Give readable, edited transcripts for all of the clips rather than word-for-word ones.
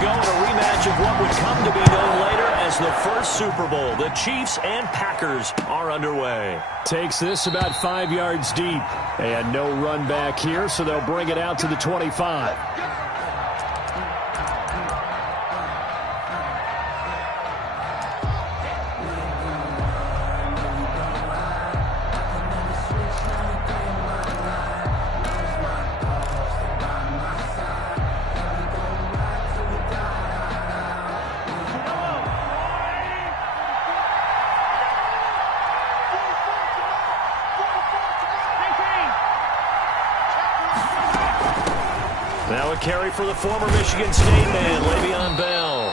go in a rematch of what would come to be known later as the first Super Bowl. The Chiefs and Packers are underway. Takes this about 5 yards deep. And no run back here, so they'll bring it out to the 25. Now a carry for the former Michigan State man, Le'Veon Bell.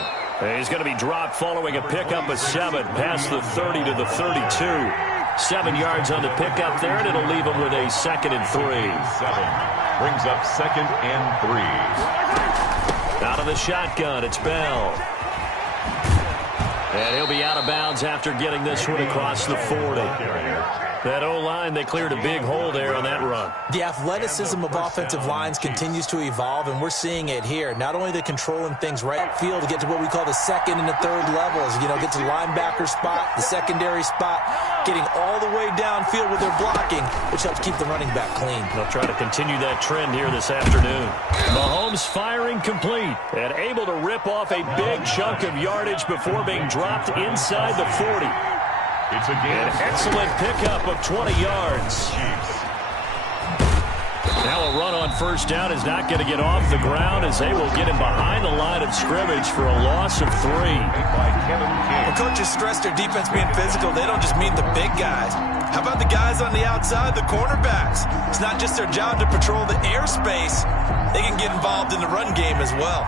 He's going to be dropped following a pickup of 7 past the 30 to the 32. 7 yards on the pickup there, and it'll leave him with a 2nd and 3. 7 brings up 2nd and 3. Out of the shotgun, it's Bell. And he'll be out of bounds after getting this one across the 40. That O-line, they cleared a big hole there on that run. The athleticism of offensive lines continues to evolve, and we're seeing it here. Not only are they controlling things right field to get to what we call the 2nd and the 3rd levels, get to the linebacker spot, the secondary spot, getting all the way downfield with their blocking, which helps keep the running back clean. They'll try to continue that trend here this afternoon. Mahomes firing complete and able to rip off a big chunk of yardage before being dropped inside the 40. It's An excellent pickup of 20 yards. Now a run on first down is not going to get off the ground as they will get him behind the line of scrimmage for a loss of 3. When coaches stress their defense being physical, they don't just mean the big guys. How about the guys on the outside, the cornerbacks? It's not just their job to patrol the airspace. They can get involved in the run game as well.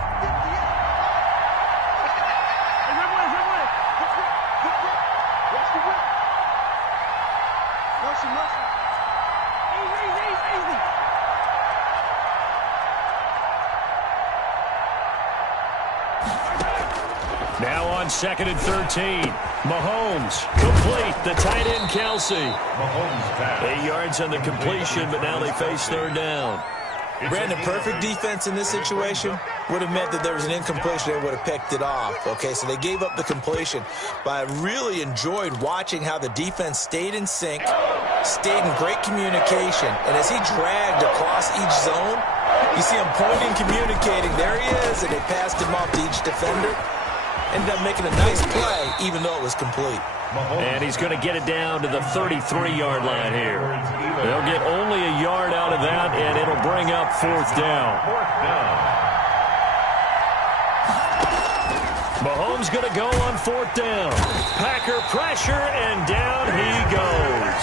Now on 2nd and 13. Mahomes complete. The tight end, Kelsey. Mahomes pass. 8 yards on the completion, but now they face 3rd down. Brandon, perfect defense in this situation would have meant that there was an incompletion. They would have picked it off. Okay, so they gave up the completion. But I really enjoyed watching how the defense stayed in sync, stayed in great communication. And as he dragged across each zone, you see him pointing, communicating. There he is, and they passed him off to each defender. Ended up making a nice play, even though it was complete. And he's going to get it down to the 33-yard line here. They'll get only a yard out of that, and it'll bring up 4th down. Mahomes going to go on 4th down. Packer pressure, and down he goes.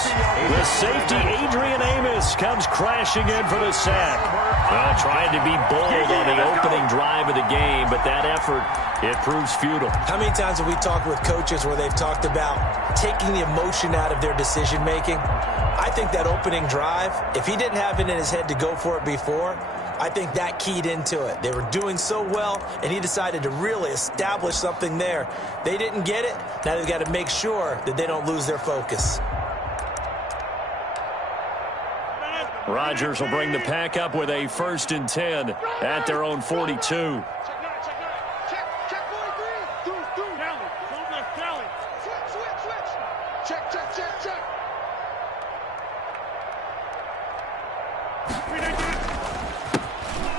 The safety, Adrian Amos, comes crashing in for the sack. Well, trying to be bold on the opening drive of the game, but that effort, it proves futile. How many times have we talked with coaches where they've talked about taking the emotion out of their decision-making? I think that opening drive, if he didn't have it in his head to go for it before, I think that keyed into it. They were doing so well, and he decided to really establish something there. They didn't get it. Now they've got to make sure that they don't lose their focus. Rodgers will bring the pack up with a 1st and 10 at their own 42.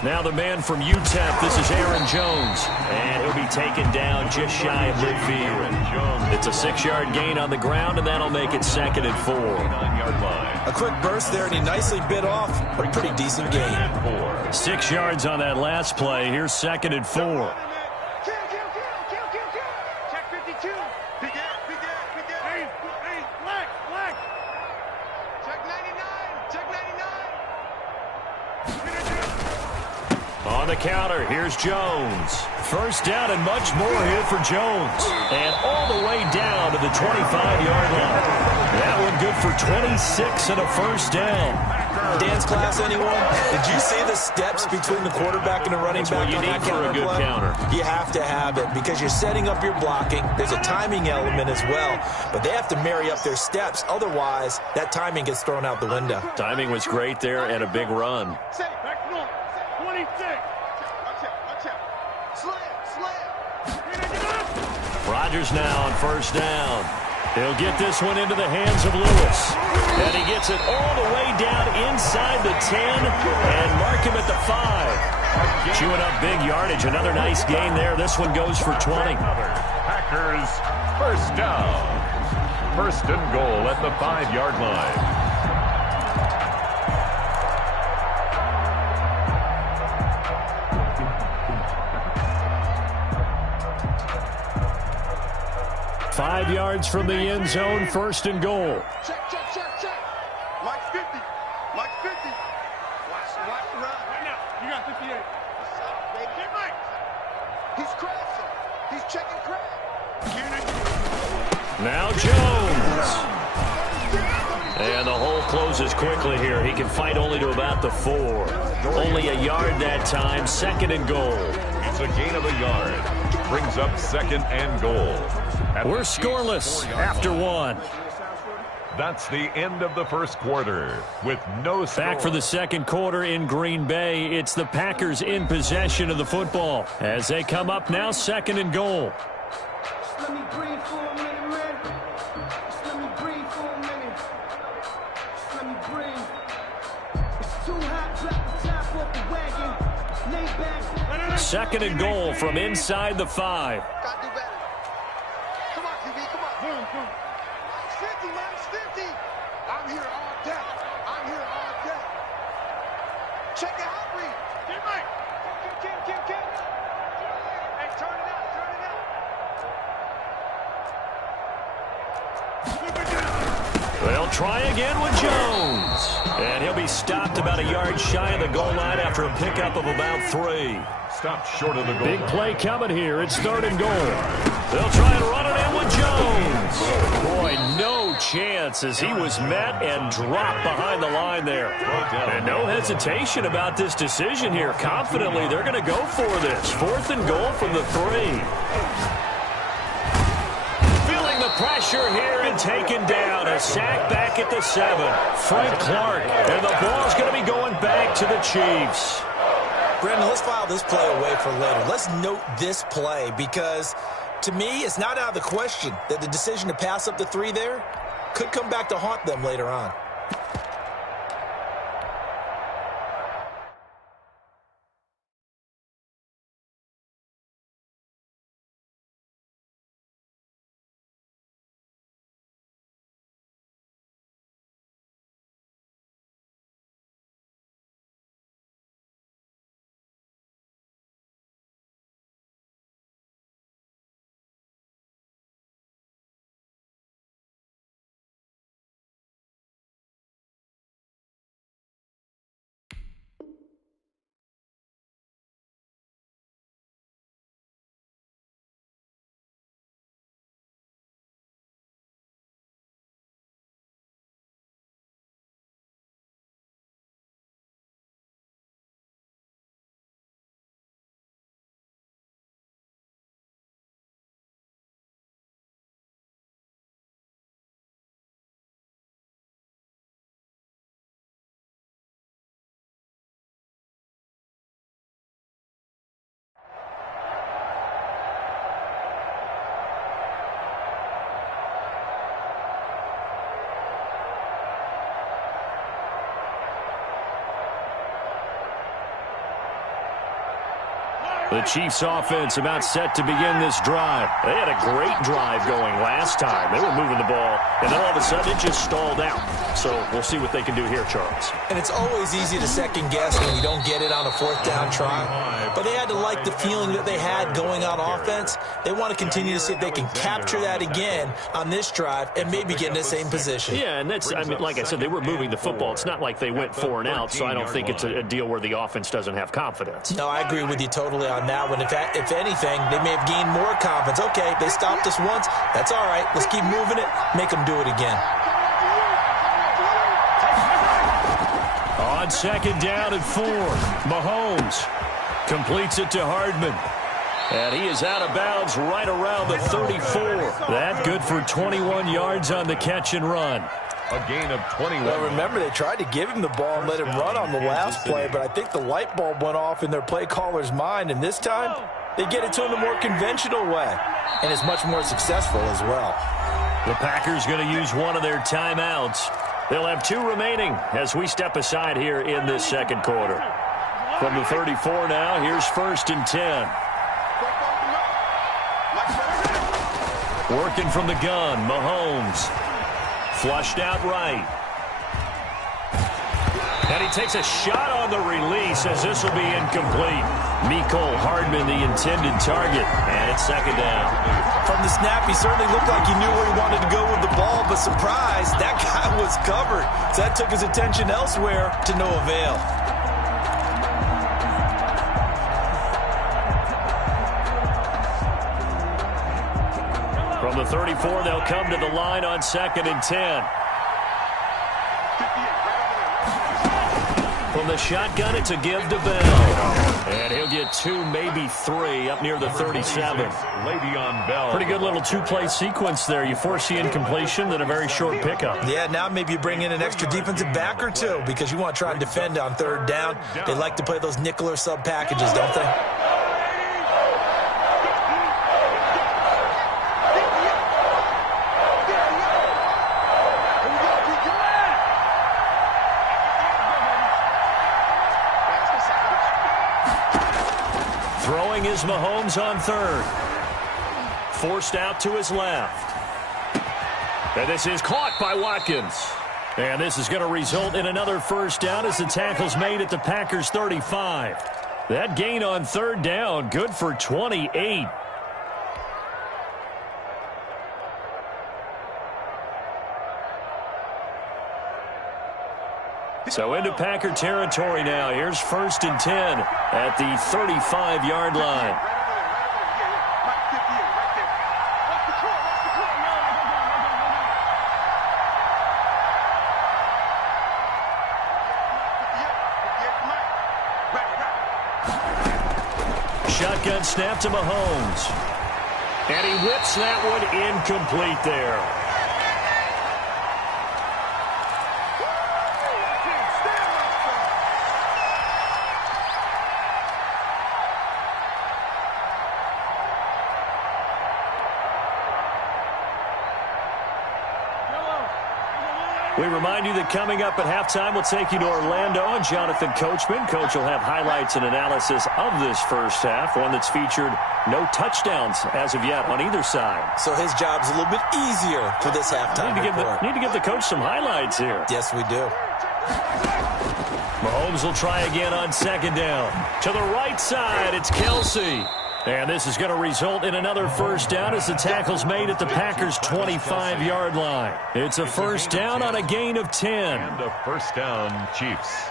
Now the man from UTEP, this is Aaron Jones, and he'll be taken down just shy of midfield. It's a 6-yard gain on the ground, and that'll make it 2nd and 4. A quick burst there, and he nicely bit off a pretty decent gain. 6 yards on that last play. Here's 2nd and 4. On the counter, here's Jones. 1st down and much more here for Jones. And all the way down to the 25-yard line. That one good for 26 and a 1st down. Dance class, anyone? Did you see the steps between the quarterback and the running back on that counter play? That's what you need for a good counter. You have to have it because you're setting up your blocking. There's a timing element as well, but they have to marry up their steps. Otherwise, that timing gets thrown out the window. Timing was great there and a big run. 26. Chargers now on first down. He'll get this one into the hands of Lewis. And he gets it all the way down inside the 10 and mark him at the 5. Chewing up big yardage. Another nice gain there. This one goes for 20. Packers first down. First and goal at the 5-yard line. Five yards from the end zone, first and goal. Check. Mike 50. Mike 50. Watch run. Right now. You got 58. Get Mike. He's crashing. He's checking crash. Now Jones. And the hole closes quickly here. He can fight only to about the 4. Only a yard that time, second and goal. It's a gain of a yard. Brings up second and goal. We're scoreless after 1. That's the end of the first quarter with no score. Back for the second quarter in Green Bay. It's the Packers in possession of the football as they come up now, second and goal. Let me breathe for a minute, man. Let me breathe for a minute. Let me breathe. It's too hot, drop the top off the wagon. Lay back. Second and goal from inside the 5. Gotta do better. Come on, QB, come on. Boom. Minus 50. I'm here all day. Check it out, Reed. Get Mike. Kick. Hey, turn it out. They'll try again with Jones. And he'll be stopped about a yard shy of the goal line after a pickup of about 3. Stopped short of the goal. Big play coming here. It's third and goal. They'll try and run it in with Jones. Boy, no chance as he was met and dropped behind the line there. And no hesitation about this decision here. Confidently, they're going to go for this. Fourth and goal from the 3. Feeling the pressure here and taken down. A sack back at the 7. Frank Clark. And the ball's going to be going back to the Chiefs. Brendan, let's file this play away for later. Let's note this play because, to me, it's not out of the question that the decision to pass up the 3 there could come back to haunt them later on. The Chiefs offense about set to begin this drive. They had a great drive going last time. They were moving the ball, and then all of a sudden it just stalled out. So we'll see what they can do here, Charles. And it's always easy to second guess when you don't get it on a fourth down try. But they had to like the feeling that they had going on offense. They want to continue to see if they can capture that again on this drive and maybe get in the same position. Yeah, and that's, I mean, like I said, they were moving the football. It's not like they went 4 and out, so I don't think it's a deal where the offense doesn't have confidence. No, I agree with you totally on that one. If anything, they may have gained more confidence. Okay, they stopped us once. That's all right. Let's keep moving it. Make them do it again. On second down and 4, Mahomes completes it to Hardman. And he is out of bounds right around the 34. That good for 21 yards on the catch and run. A gain of 21. Well, remember, they tried to give him the ball and let him run on the last play, but I think the light bulb went off in their play caller's mind, and this time, They get it to him the more conventional way, and it's much more successful as well. The Packers going to use one of their timeouts. They'll have 2 remaining as we step aside here in this second quarter. From the 34 now, here's 1st and 10. Working from the gun, Mahomes. Flushed out right. And he takes a shot on the release as this will be incomplete. Mecole Hardman, the intended target, and it's 2nd down. From the snap, he certainly looked like he knew where he wanted to go with the ball, but surprise, that guy was covered. So that took his attention elsewhere to no avail. From the 34, they'll come to the line on 2nd and 10. From the shotgun, it's a give to Bell. And he'll get 2, maybe 3 up near the 37. Le'Veon Bell. Pretty good little 2-play sequence there. You force the incompletion, then a very short pickup. Yeah, now maybe you bring in an extra defensive back or 2 because you want to try and defend on 3rd down. They like to play those nickel or sub packages, don't they? Throwing is Mahomes on 3rd. Forced out to his left. And this is caught by Watkins. And this is going to result in another 1st down as the tackle's made at the Packers' 35. That gain on 3rd down, good for 28. So into Packer territory now. Here's 1st and 10 at the 35-yard line. Shotgun snap to Mahomes. And he whips that one incomplete there. We remind you that coming up at halftime, we'll take you to Orlando and Jonathan Coachman. Coach will have highlights and analysis of this first half, one that's featured no touchdowns as of yet on either side. So his job's a little bit easier for this halftime report. Need to give the coach some highlights here. Yes, we do. Mahomes will try again on 2nd down. To the right side, it's Kelsey. And this is going to result in another 1st down as the tackle's made at the Packers' 25-yard line. It's a 1st down on a gain of 10. And a 1st down, Chiefs.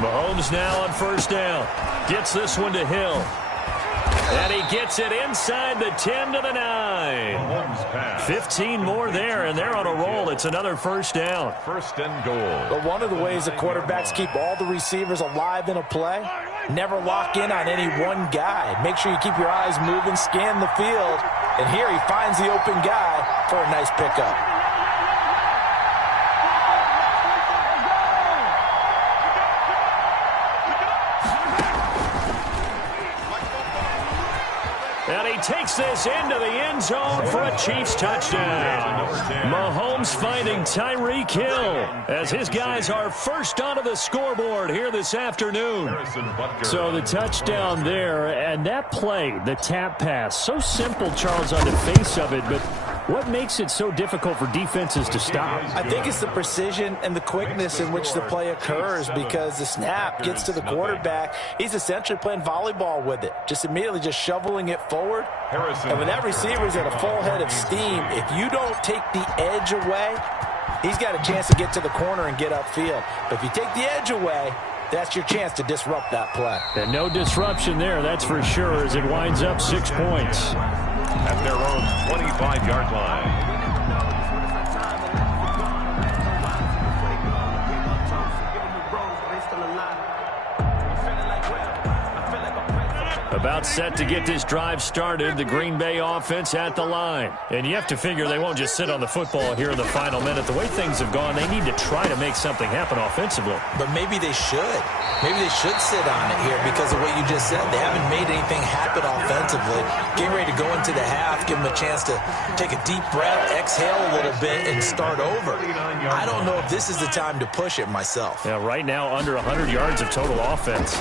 Mahomes now on 1st down. Gets this one to Hill. And he gets it inside the 10 to the 9. 15 more there, and they're on a roll. It's another 1st down. 1st and goal. But one of the ways the quarterbacks keep all the receivers alive in a play, never lock in on any one guy. Make sure you keep your eyes moving, scan the field. And here he finds the open guy for a nice pickup. And he takes this into the end zone for a Chiefs touchdown. Mahomes finding Tyreek Hill as his guys are first onto the scoreboard here this afternoon. So the touchdown there, and that play, the tap pass, so simple, Charles, on the face of it, but what makes it so difficult for defenses to stop? I think it's the precision and the quickness in which the play occurs because the snap gets to the quarterback. He's essentially playing volleyball with it, just immediately just shoveling it forward. And when that receiver's at a full head of steam, if you don't take the edge away, he's got a chance to get to the corner and get upfield. But if you take the edge away, that's your chance to disrupt that play. And no disruption there, that's for sure, as it winds up 6 points. At their own 25-yard line. About set to get this drive started, the Green Bay offense at the line. And you have to figure they won't just sit on the football here in the final minute. The way things have gone, they need to try to make something happen offensively. But maybe they should. Maybe they should sit on it here because of what you just said. They haven't made anything happen offensively. Getting ready to go into the half, give them a chance to take a deep breath, exhale a little bit, and start over. I don't know if this is the time to push it myself. Yeah, right now under 100 yards of total offense.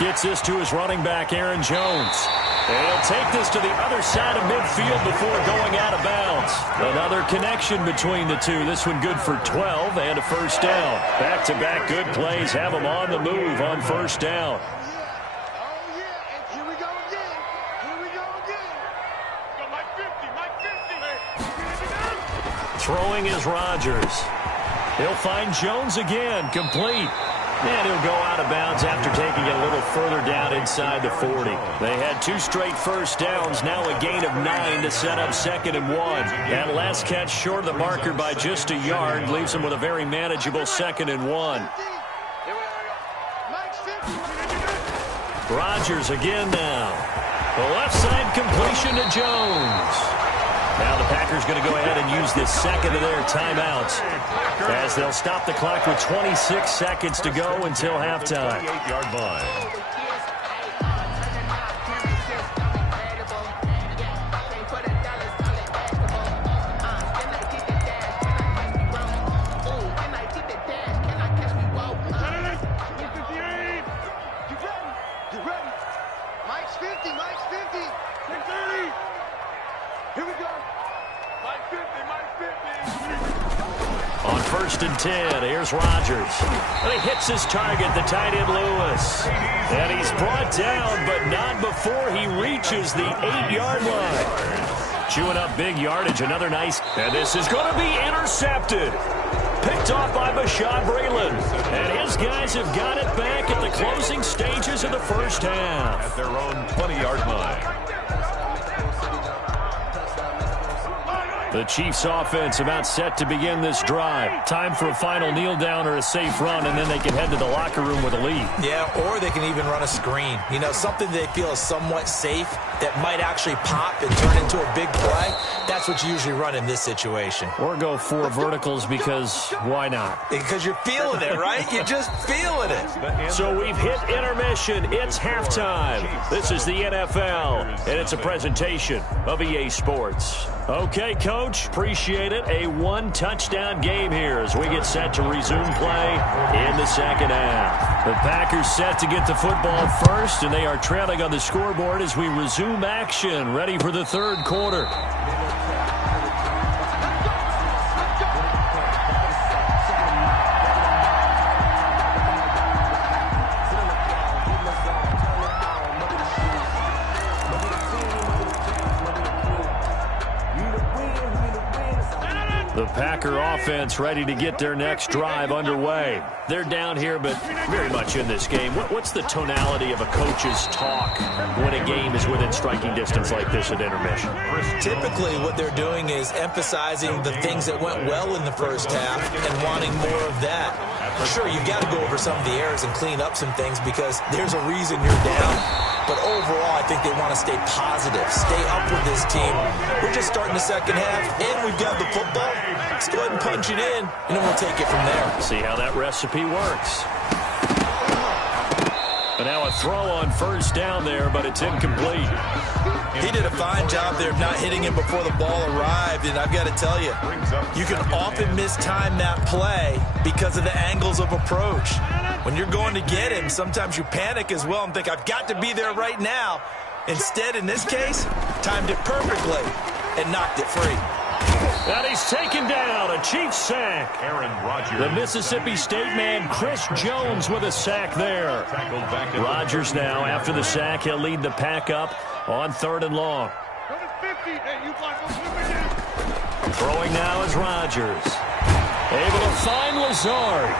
Gets this to his running back, Aaron Jones. And he'll take this to the other side of midfield before going out of bounds. Another connection between the two. This one good for 12 and a first down. Back-to-back good plays have them on the move on first down. Oh, yeah. And here we go again. Here we go again. Go Mike 50. Throwing is Rodgers. He'll find Jones again, complete. And he'll go out of bounds after taking it a little further down inside the 40. They had 2 straight first downs, now a gain of 9 to set up 2nd and 1. That last catch short of the marker by just a yard leaves them with a very manageable 2nd and 1. Rodgers again now. The left side completion to Jones. Now the Packers going to go ahead and use this second of their timeouts as they'll stop the clock with 26 seconds to go until halftime. 8-yard line. Get ready. Mike's 50. Mike's 50. 630. Here we go. Mike 50. On 1st and 10, here's Rodgers. And he hits his target, the tight end Lewis. And he's brought down, but not before he reaches the 8-yard line. Chewing up big yardage, another nice. And this is going to be intercepted. Picked off by Bashaud Breeland. And his guys have got it back at the closing stages of the first half. At their own 20-yard line. The Chiefs offense about set to begin this drive. Time for a final kneel down or a safe run, and then they can head to the locker room with a lead. Yeah, or they can even run a screen. You know, something they feel is somewhat safe that might actually pop and turn into a big play. That's what you usually run in this situation. Or go 4 verticals because why not? Because you're feeling it, right? You're just feeling it. So we've hit intermission. It's halftime. This is the NFL, and it's a presentation of EA Sports. Okay, Coach, appreciate it. A 1-touchdown game here as we get set to resume play in the second half. The Packers set to get the football first, and they are trailing on the scoreboard as we resume action, ready for the third quarter. The Packer offense ready to get their next drive underway. They're down here, but very much in this game. What's the tonality of a coach's talk when a game is within striking distance like this at intermission? Typically, what they're doing is emphasizing the things that went well in the first half and wanting more of that. Sure, you've got to go over some of the errors and clean up some things because there's a reason you're down. But overall, I think they want to stay positive, stay up with this team. We're just starting the second half, and we've got the football. Let's go ahead and punch it in, and then we'll take it from there. See how that recipe works. And now a throw on first down there, but it's incomplete. He did a fine job there of not hitting him before the ball arrived, and I've got to tell you, you can often mistime that play because of the angles of approach. When you're going to get him, sometimes you panic as well and think, I've got to be there right now. Instead, in this case, timed it perfectly and knocked it free. And he's taken down, a Chiefs sack. Aaron Rodgers. The Mississippi State man, Chris Jones, with a sack there. Rodgers now, after the sack, he'll lead the pack up on 3rd and long. Throwing now is Rodgers. Able to find Lazard.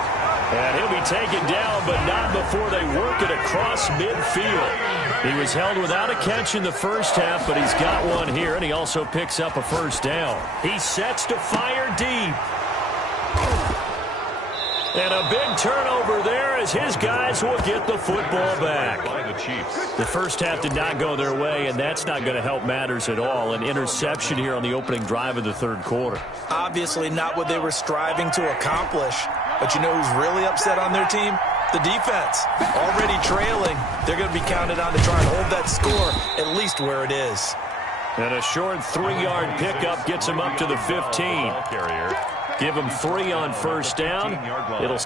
And he'll be taken down, but not before they work it across midfield. He was held without a catch in the first half, but he's got one here, and he also picks up a first down. He sets to fire deep. And a big turnover there as his guys will get the football back. The first half did not go their way, and that's not going to help matters at all. An interception here on the opening drive of the third quarter. Obviously not what they were striving to accomplish. But you know who's really upset on their team? The defense. Already trailing. They're going to be counted on to try and hold that score at least where it is. And a short 3-yard pickup gets him up to the 15. Give him 3 on first down. It'll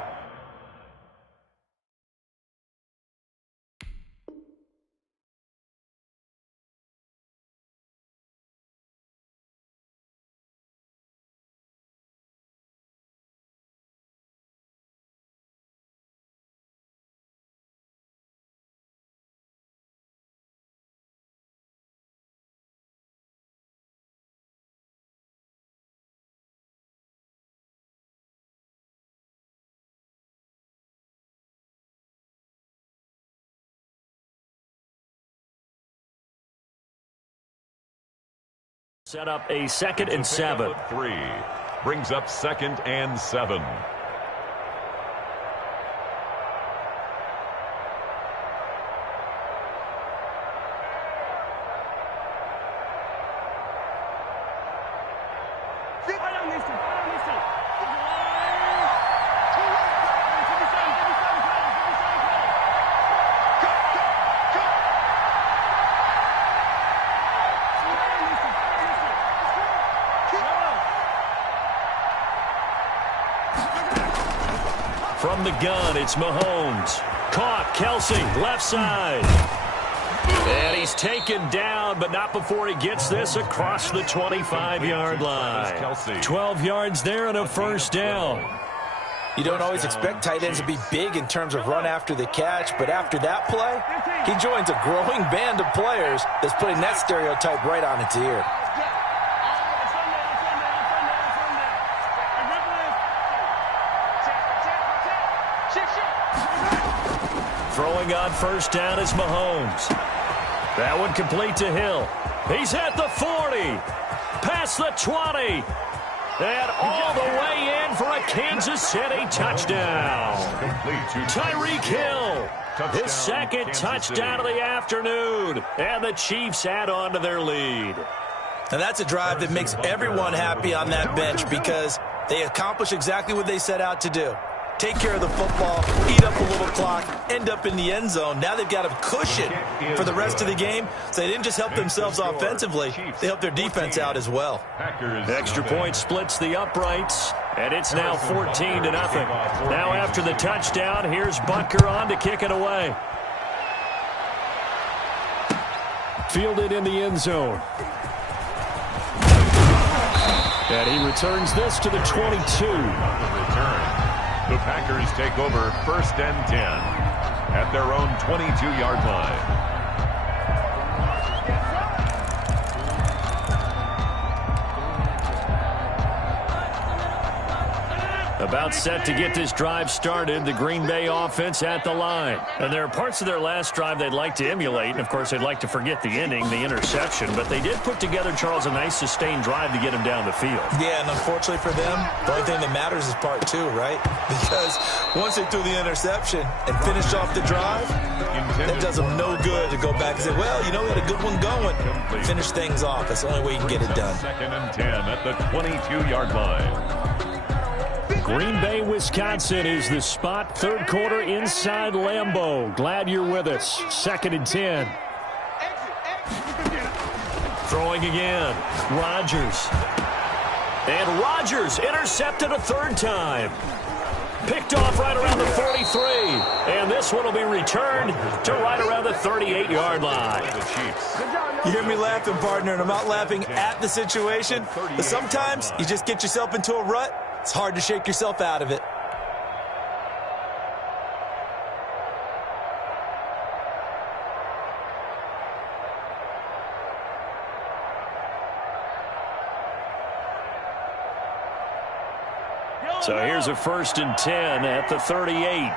set up a 2nd and 7. 3 brings up 2nd and 7. From the gun, it's Mahomes. Caught, Kelsey, left side. And he's taken down, but not before he gets this across the 25-yard line. 12 yards there and a first down. You don't always expect tight ends to be big in terms of run after the catch, but after that play, he joins a growing band of players that's putting that stereotype right on its ear. Throwing on first down is Mahomes. That one complete to Hill. He's at the 40. Past the 20. And all the way in for a Kansas City touchdown. Tyreek Hill, his 2nd touchdown of the afternoon. And the Chiefs add on to their lead. And that's a drive that makes everyone happy on that bench because they accomplish exactly what they set out to do. Take care of the football, eat up a little clock, end up in the end zone. Now they've got a cushion for the rest of the game. So they didn't just help themselves offensively, they helped their defense out as well. Extra point splits the uprights, and it's now 14-0. Now after the touchdown, here's Butker on to kick it away. Fielded in the end zone. And he returns this to the 22. The Packers take over 1st and 10 at their own 22-yard line. About set to get this drive started, the Green Bay offense at the line. And there are parts of their last drive they'd like to emulate, and of course they'd like to forget the ending, the interception, but they did put together, Charles, a nice sustained drive to get him down the field. Yeah, and unfortunately for them, the only thing that matters is part 2, right? Because once they threw the interception and finished off the drive, that does them no good to go back and say, well, you know, we had a good one going. Finish things off. That's the only way you can get it done. 2nd and 10 at the 22-yard line. Green Bay, Wisconsin is the spot. Third quarter inside Lambeau. Glad you're with us. 2nd and 10. Throwing again. Rodgers. And Rodgers intercepted a 3rd time. Picked off right around the 43. And this one will be returned to right around the 38-yard line. You hear me laughing, partner, and I'm not laughing at the situation. But sometimes you just get yourself into a rut. It's hard to shake yourself out of it. So here's a 1st and 10 at the 38.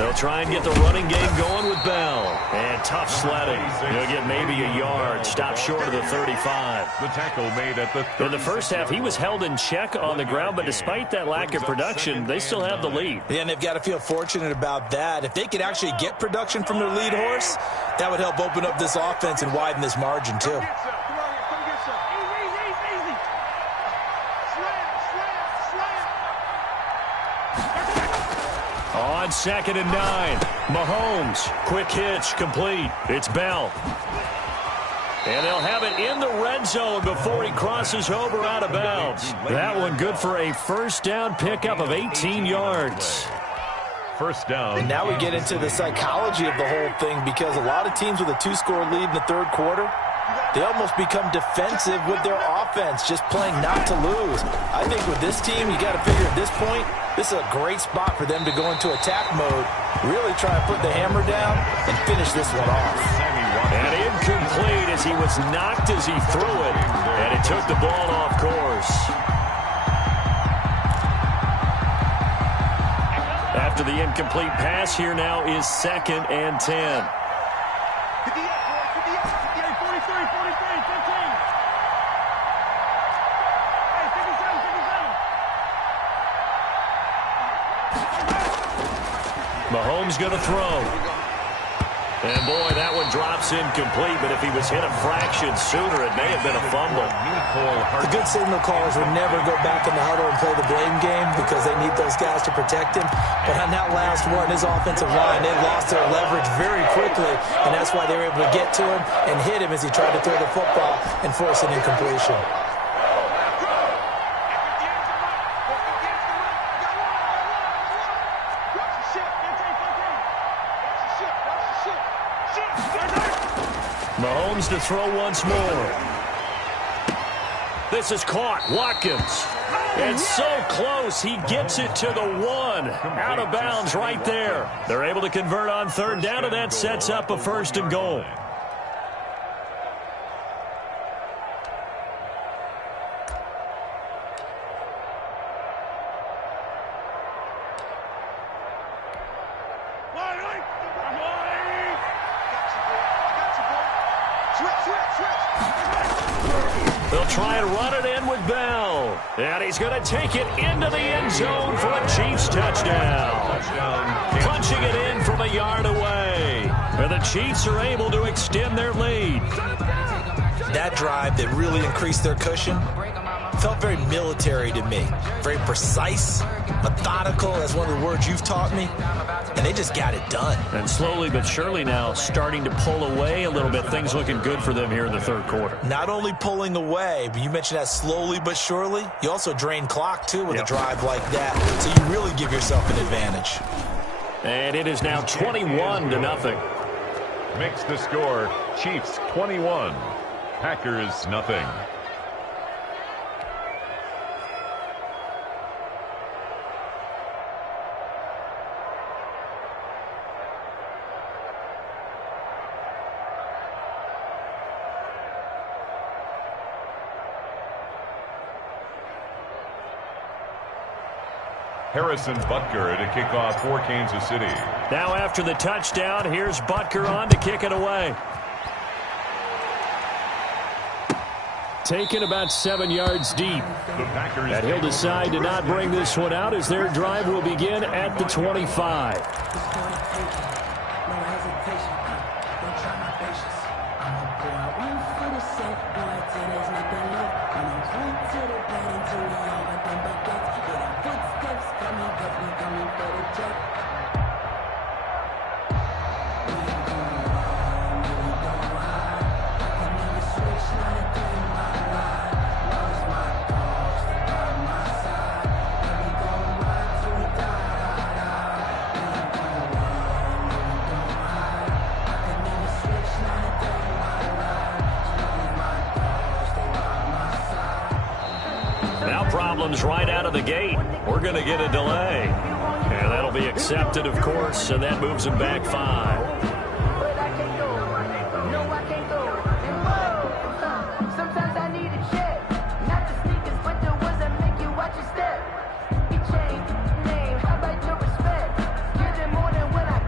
They'll try and get the running game going with Bell. And tough sledding. He'll get maybe a yard. Stop short of the 35. The tackle made at the In the first half, he was held in check on the ground, but despite that lack of production, they still have the lead. Yeah, and they've got to feel fortunate about that. If they could actually get production from their lead horse, that would help open up this offense and widen this margin, too. On 2nd and 9, Mahomes, quick hitch, complete. It's Bell. And they'll have it in the red zone before he crosses over out of bounds. That one good for a first down pickup of 18 yards. First down. And now we get into the psychology of the whole thing, because a lot of teams with a 2-score lead in the third quarter, they almost become defensive with their offense, just playing not to lose. I think with this team, you got to figure at this point, this is a great spot for them to go into attack mode, really try to put the hammer down and finish this one off. And incomplete as he was knocked as he threw it, and it took the ball off course. After the incomplete pass, here now is 2nd and 10. Mahomes going to throw. And, boy, that one drops incomplete, but if he was hit a fraction sooner, it may have been a fumble. The good signal callers would never go back in the huddle and play the blame game because they need those guys to protect him. But on that last one, his offensive line, they lost their leverage very quickly, and that's why they were able to get to him and hit him as he tried to throw the football and force an incompletion. Mahomes to throw once more. This is caught. Watkins. And so close, he gets it to the 1. Out of bounds right there. They're able to convert on 3rd down, and that sets up a 1st and goal. They'll try and run it in with Bell. And he's going to take it into the end zone for a Chiefs touchdown. Punching it in from a yard away. And the Chiefs are able to extend their lead. That drive that really increased their cushion felt very military to me. Very precise, methodical, as one of the words you've taught me. And they just got it done. And slowly but surely now starting to pull away a little bit. Things looking good for them here in the third quarter. Not only pulling away, but you mentioned that slowly but surely. You also drain clock, too, with a drive like that. So you really give yourself an advantage. And it is now 21-0. Makes the score Chiefs 21, Packers nothing. Harrison Butker to kick off for Kansas City. Now after the touchdown, here's Butker on to kick it away. Taken about 7 yards deep. And he'll decide to not bring this one out as their drive will begin at the 25. Problems right out of the gate. We're going to get a delay. And that'll be accepted, of course, and that moves them back 5. Sometimes I need a check. Not the sneakers, but the ones that make you watch your step. You change name, how about your respect? Give them more than what I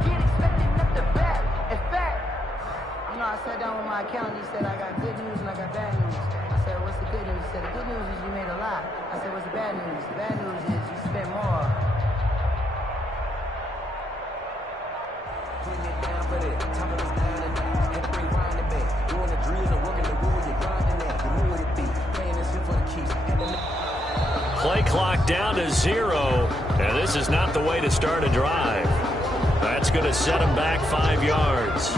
Play clock down to 0, and this is not the way to start a drive. That's going to set him back 5 yards.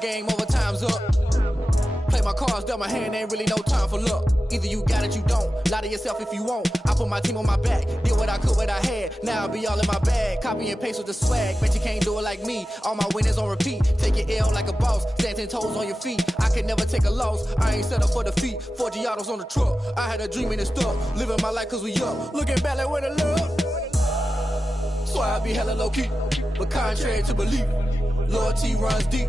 Game over, time's up. Play my cards, dealt my hand, ain't really no time for luck. Either you got it, you don't. Lie to yourself if you won't. I put my team on my back, did what I could, what I had. Now I'll be all in my bag, copy and paste with the swag. Bet you can't do it like me. All my winners on repeat. Take your L like a boss, stand 10 toes on your feet. I can never take a loss, I ain't set up for defeat. 4 Giottos on the truck, I had a dream and it stuck. Living my life cause we up, looking back like where the love. So I be hella low key, but contrary to belief, loyalty runs deep.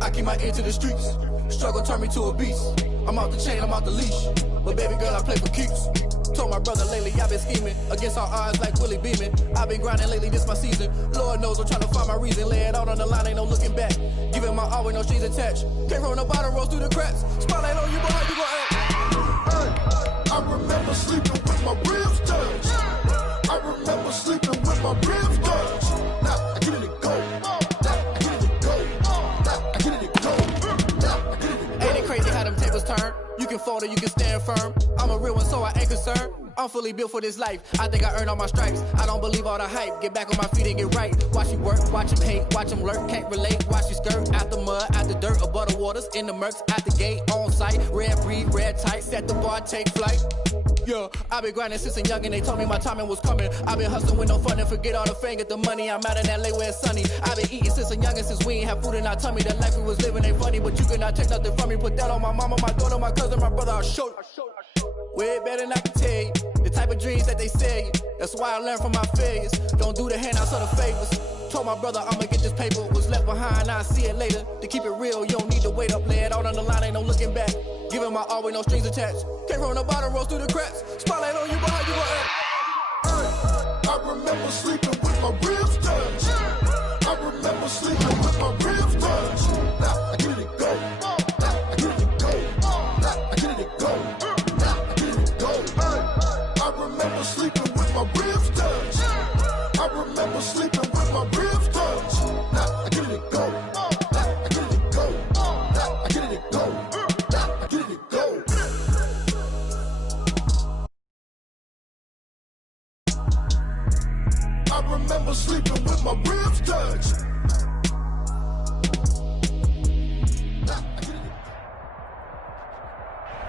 I keep my ear to the streets. Struggle turned me to a beast. I'm out the chain, I'm out the leash. But baby girl, I play for keeps. Told my brother lately, I've been scheming. Against all odds like Willie Beeman. I've been grinding lately, this my season. Lord knows I'm trying to find my reason. Lay it out on the line, ain't no looking back. Giving my all with no strings attached. Can't roll no bottom, rolls through the cracks. Spotlight on you, but how you gon' act? I remember sleeping with my ribs touched. I remember sleeping with my ribs touched. Now I get it go. Turn. You can fold or you can stand firm. I'm a real one, so I ain't concerned. I'm fully built for this life. I think I earned all my stripes. I don't believe all the hype. Get back on my feet and get right. Watch you work, watch him hate, watch him lurk. Can't relate, watch you skirt. Out the mud, out the dirt, above the waters, in the murks, out the gate, on site. Red breed, red tight, set the bar, take flight. Yeah, I've been grinding since a young and they told me my timing was coming. I've been hustling with no fun and forget all the fame, get the money. I'm out in LA where it's sunny. I've been eating since a young and since we ain't have food in our tummy. The life we was living ain't funny, but you cannot take nothing from me. Put that on my mama, my daughter, my cousin, my brother, I'll show you. Way better than I can tell you. The type of dreams that they sell you. That's why I learned from my failures. Don't do the handouts or the favors. Told my brother I'ma get this paper. Was left behind, I'll see it later. To keep it real, you don't need to wait up. Lay it out on the line, ain't no looking back. Giving my all with no strings attached. Can't roll no bottom, rolls through the cracks. Spotlight on you, but how you gon' act? I remember sleeping with my ribs touched. I remember sleeping with my ribs touched. Now I get it go. Now I get it go. Now I get it go. Now I get it go. I remember sleeping with my ribs touched. I remember sleeping with my ribs touched. Now I get it go. Now I get it go. Now I get it go. Now I get it go. I remember sleeping with my ribs touched.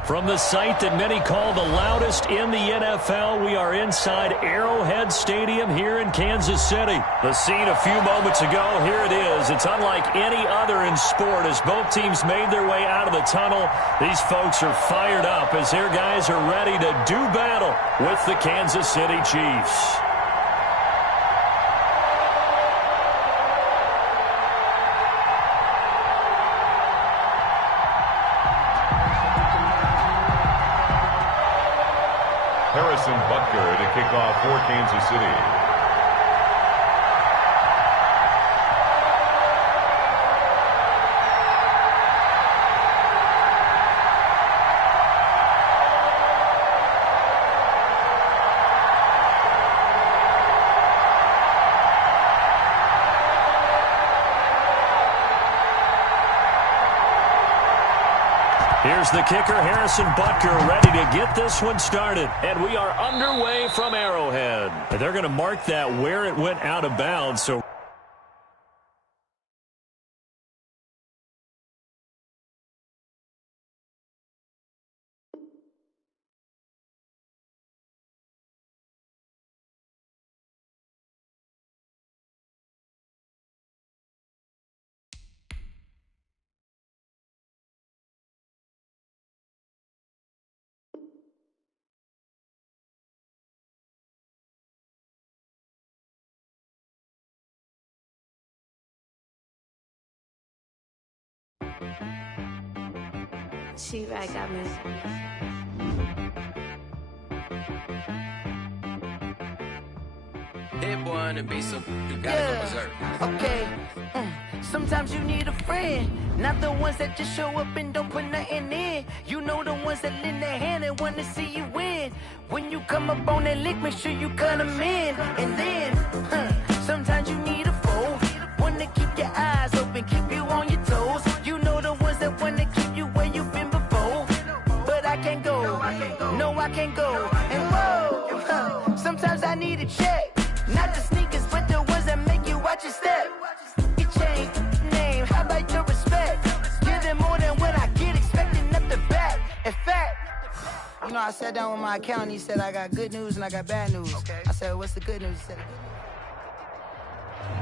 From the site that many call the loudest in the NFL, we are inside Arrowhead Stadium here in Kansas City. The scene a few moments ago, here it is. It's unlike any other in sport as both teams made their way out of the tunnel. These folks are fired up as their guys are ready to do battle with the Kansas City Chiefs. Harrison Butker to kick off for Kansas City. Here's the kicker, Harrison Butker, ready to get this one started. And we are underway from Arrowhead. They're going to mark that where it went out of bounds. So She-Rag got me. Hit one and be some. You gotta go berserk. Okay. Sometimes you need a friend, not the ones that just show up and don't put nothing in. You know the ones that lend their hand and want to see you win. When you come up on that lick, make sure you cut them in. And then, sometimes you need a foe, one to keep your eyes open, keep you on your toes. You know the ones that want to keep you where you've been before. But I can't go, no I can't go. And whoa, sometimes I need a check. Not the sneakers, but the ones that make you watch your step. Your chain, name, how about your respect? Give them more than what I get, expecting up the back. In fact, you know, I sat down with my accountant, he said I got good news and I got bad news. I said, what's the good news? He said,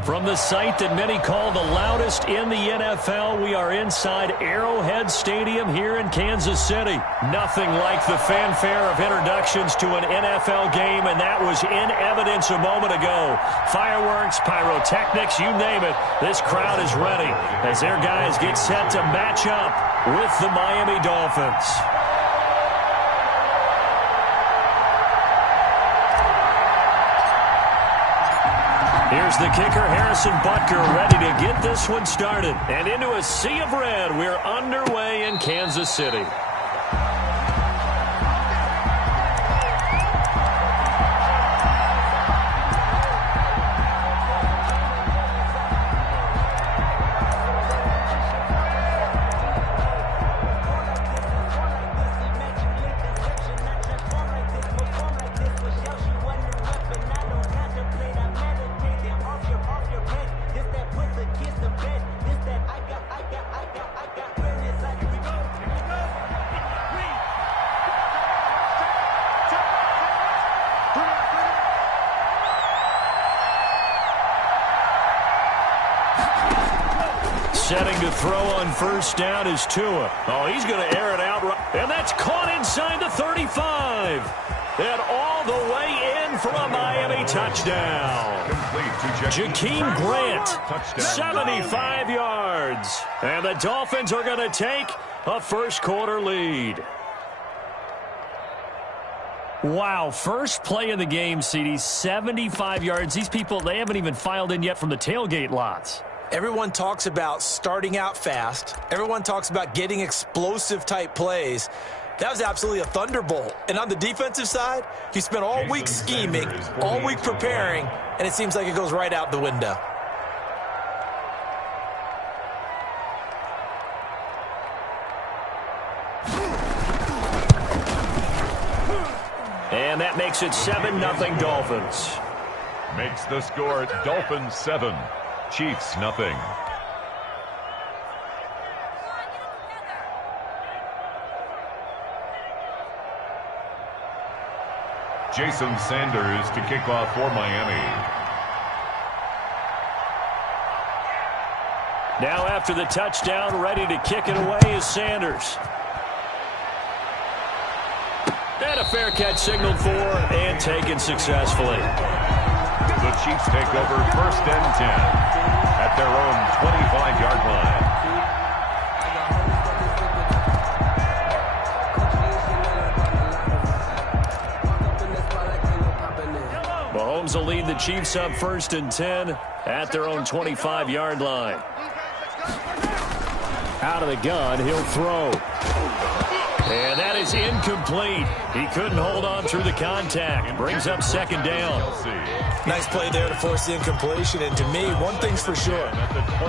From the site that many call the loudest in the NFL, we are inside Arrowhead Stadium here in Kansas City. Nothing like the fanfare of introductions to an NFL game, and that was in evidence a moment ago. Fireworks, pyrotechnics, you name it. This crowd is ready as their guys get set to match up with the Miami Dolphins. Here's the kicker, Harrison Butker, ready to get this one started. And into a sea of red, we're underway in Kansas City. Setting to throw on first down is Tua. Oh, he's going to air it out. And that's caught inside the 35. And all the way in for a Miami touchdown. Jakeem Grant, 75 yards. And the Dolphins are going to take a first quarter lead. Wow, first play of the game, CD, 75 yards. These people, they haven't even filed in yet from the tailgate lots. Everyone talks about starting out fast. Everyone talks about getting explosive-type plays. That was absolutely a thunderbolt. And on the defensive side, you spent all week scheming, all week preparing, and it seems like it goes right out the window. And that makes it 7-0 Dolphins. Makes the score Dolphins 7. Chiefs nothing. Jason Sanders to kick off for Miami. Now after the touchdown, ready to kick it away is Sanders. And a fair catch signaled for and taken successfully. The Chiefs take over 1st and 10 at their own 25-yard line. Mahomes will lead the Chiefs up 1st and 10 at their own 25-yard line. Out of the gun, he'll throw. And that is incomplete. He couldn't hold on through the contact. Brings up 2nd down. Nice play there to force the incompletion. And to me, one thing's for sure.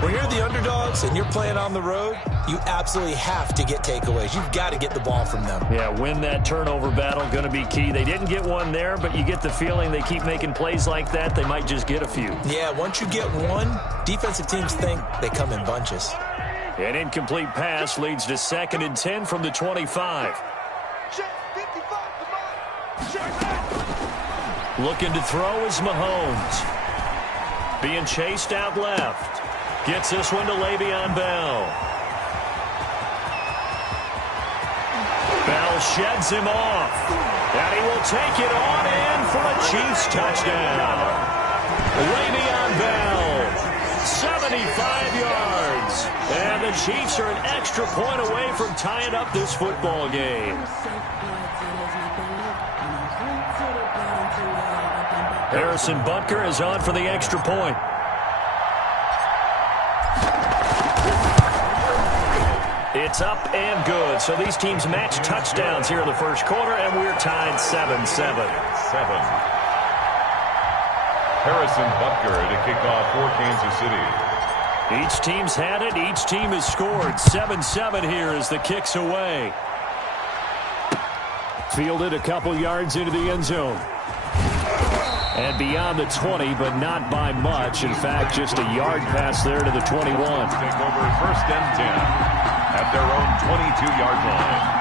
When you're the underdogs and you're playing on the road, you absolutely have to get takeaways. You've got to get the ball from them. Yeah, win that turnover battle, going to be key. They didn't get one there, but you get the feeling they keep making plays like that, they might just get a few. Yeah, once you get one, defensive teams think they come in bunches. An incomplete pass leads to 2nd and 10 from the 25. Looking to throw is Mahomes. Being chased out left. Gets this one to Le'Veon Bell. Bell sheds him off. And he will take it on in for a Chiefs touchdown. Le'Veon Bell, 75 yards. And the Chiefs are an extra point away from tying up this football game. Harrison Butker is on for the extra point. It's up and good. So these teams match touchdowns here in the first quarter, and we're tied 7-7. Harrison Butker to kick off for Kansas City. Each team's had it. Each team has scored. 7-7 here as the kick's away. Fielded a couple yards into the end zone. And beyond the 20, but not by much. In fact, just a yard pass there to the 21. Take over first and 10 at their own 22-yard line.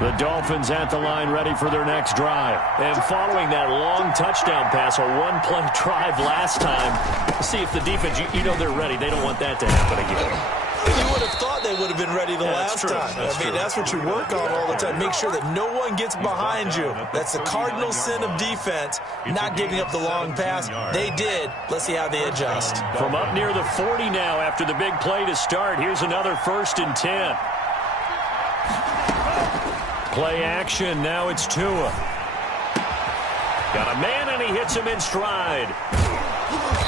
The Dolphins at the line ready for their next drive. And following that long touchdown pass, a one-play drive last time, see if the defense, you know they're ready. They don't want that to happen again. You would have thought they would have been ready the last time. That's what you work on all the time. Make sure that no one gets behind you. That's the cardinal sin of defense, not giving up the long pass. They did. Let's see how they adjust. From up near the 40 now after the big play to start. Here's another 1st and 10. Play action. Now it's Tua. Got a man, and he hits him in stride.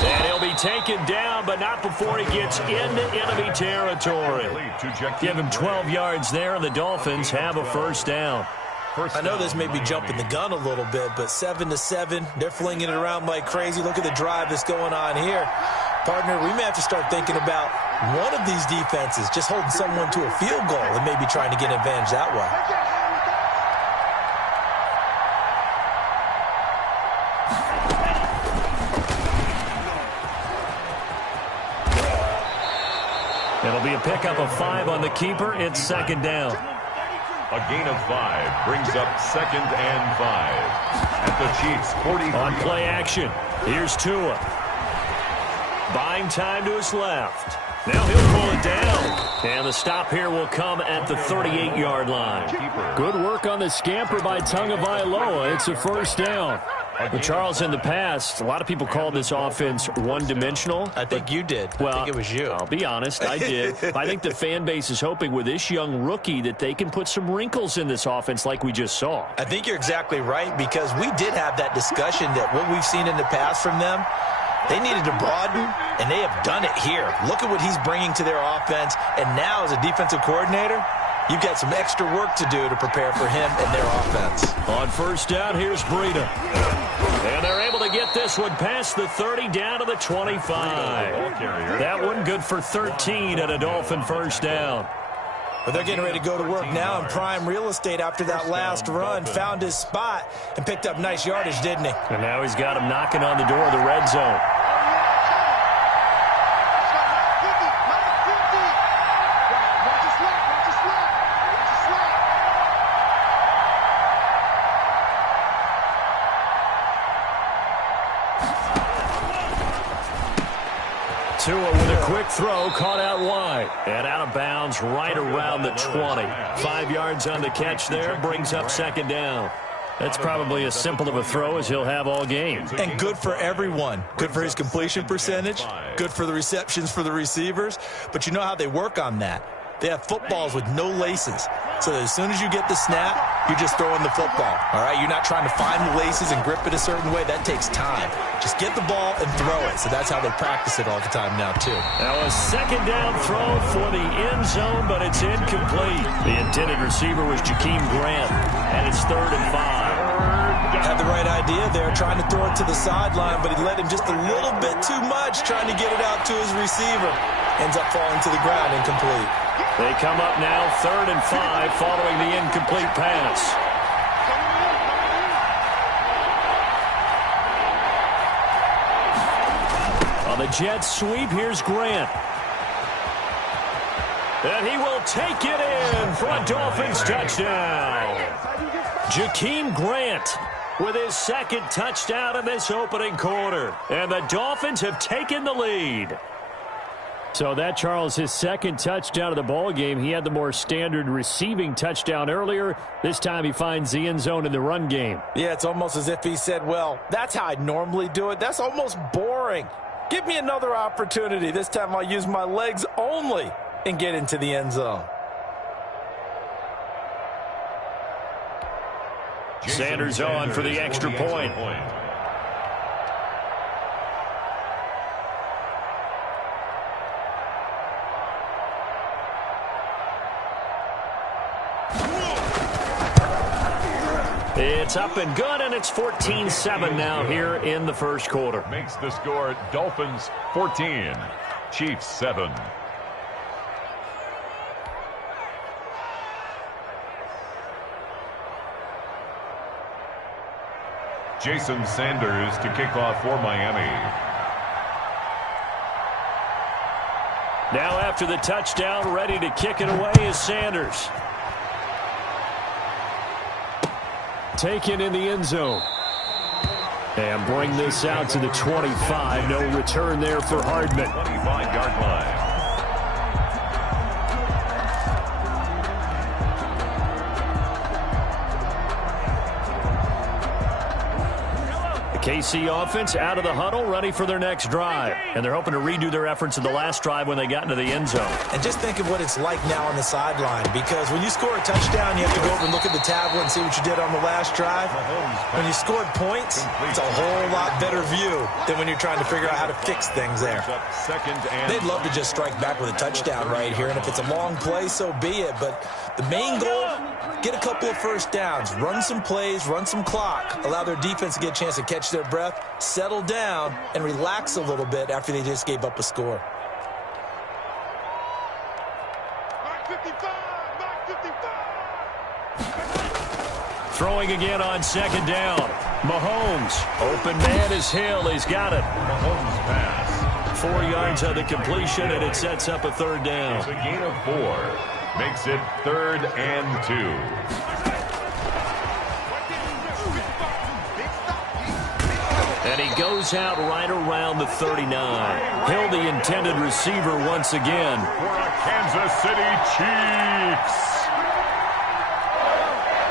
And he'll be taken down, but not before he gets into enemy territory. Give him 12 yards there, and the Dolphins have a first down. I know this may be jumping the gun a little bit, but 7-7, they're flinging it around like crazy. Look at the drive that's going on here. Partner, we may have to start thinking about one of these defenses just holding someone to a field goal and maybe trying to get an advantage that way. It'll be a pickup of 5 on the keeper. It's 2nd down. A gain of 5 brings up 2nd and 5 at the Chiefs' 40. On play action, here's Tua. Buying time to his left. Now he'll pull it down. And the stop here will come at the 38-yard line. Good work on the scamper by Tagovailoa. It's a first down. Well, Charles, in the past, a lot of people called this offense one-dimensional. I think you did. Well, I think it was you. I'll be honest, I did. I think the fan base is hoping with this young rookie that they can put some wrinkles in this offense like we just saw. I think you're exactly right, because we did have that discussion that what we've seen in the past from them, they needed to broaden, and they have done it here. Look at what he's bringing to their offense, and now as a defensive coordinator, you've got some extra work to do to prepare for him and their offense. On first down, here's Breida. And they're able to get this one past the 30 down to the 25. That one good for 13 at a Dolphin first down. But they're getting ready to go to work now in prime real estate after that last run. Found his spot and picked up nice yardage, didn't he? And now he's got him knocking on the door of the red zone. Tua with a quick throw, caught out wide. And out of bounds right around the 20. 5 yards on the catch there, brings up 2nd down. That's probably as simple of a throw as he'll have all game. And good for everyone. Good for his completion percentage. Good for the receptions for the receivers. But you know how they work on that. They have footballs with no laces. So that as soon as you get the snap, you're just throwing the football. All right? You're not trying to find the laces and grip it a certain way. That takes time. Just get the ball and throw it. So that's how they practice it all the time now, too. Now a 2nd down throw for the end zone, but it's incomplete. The intended receiver was Jakeem Grant, and it's 3rd and 5. Had the right idea there, trying to throw it to the sideline, but he let him just a little bit too much, trying to get it out to his receiver. Ends up falling to the ground, incomplete. They come up now 3rd and 5 following the incomplete pass. On the jet sweep, here's Grant. And he will take it in for a Dolphins touchdown. Jakeem Grant with his 2nd touchdown in this opening quarter. And the Dolphins have taken the lead. So that, Charles, his second touchdown of the ball game. He had the more standard receiving touchdown earlier. This time he finds the end zone in the run game. Yeah, it's almost as if he said, well, that's how I normally do it. That's almost boring. Give me another opportunity. This time I'll use my legs only and get into the end zone. Sanders on for the extra point. It's up and good, and it's 14-7 now here in the first quarter. Makes the score Dolphins 14, Chiefs 7. Jason Sanders to kick off for Miami. Now after the touchdown, ready to kick it away is Sanders. Taken in the end zone. And bring this out to the 25. No return there for Hardman. 25-yard line. KC offense out of the huddle, ready for their next drive. And they're hoping to redo their efforts in the last drive when they got into the end zone. And just think of what it's like now on the sideline, because when you score a touchdown, you have to go over and look at the tablet and see what you did on the last drive. When you scored points, it's a whole lot better view than when you're trying to figure out how to fix things there. They'd love to just strike back with a touchdown right here, and if it's a long play, so be it. But the main goal, get a couple of first downs, run some plays, run some clock, allow their defense to get a chance to catch their breath, settle down, and relax a little bit after they just gave up a score. Throwing again on second down. Mahomes. Open man is Hill. He's got it. Mahomes pass. 4 yards on the completion, and it sets up a third down. It's a gain of 4. Makes it 3rd and 2. And he goes out right around the 39. Hill, the intended receiver once again. For a Kansas City Chiefs.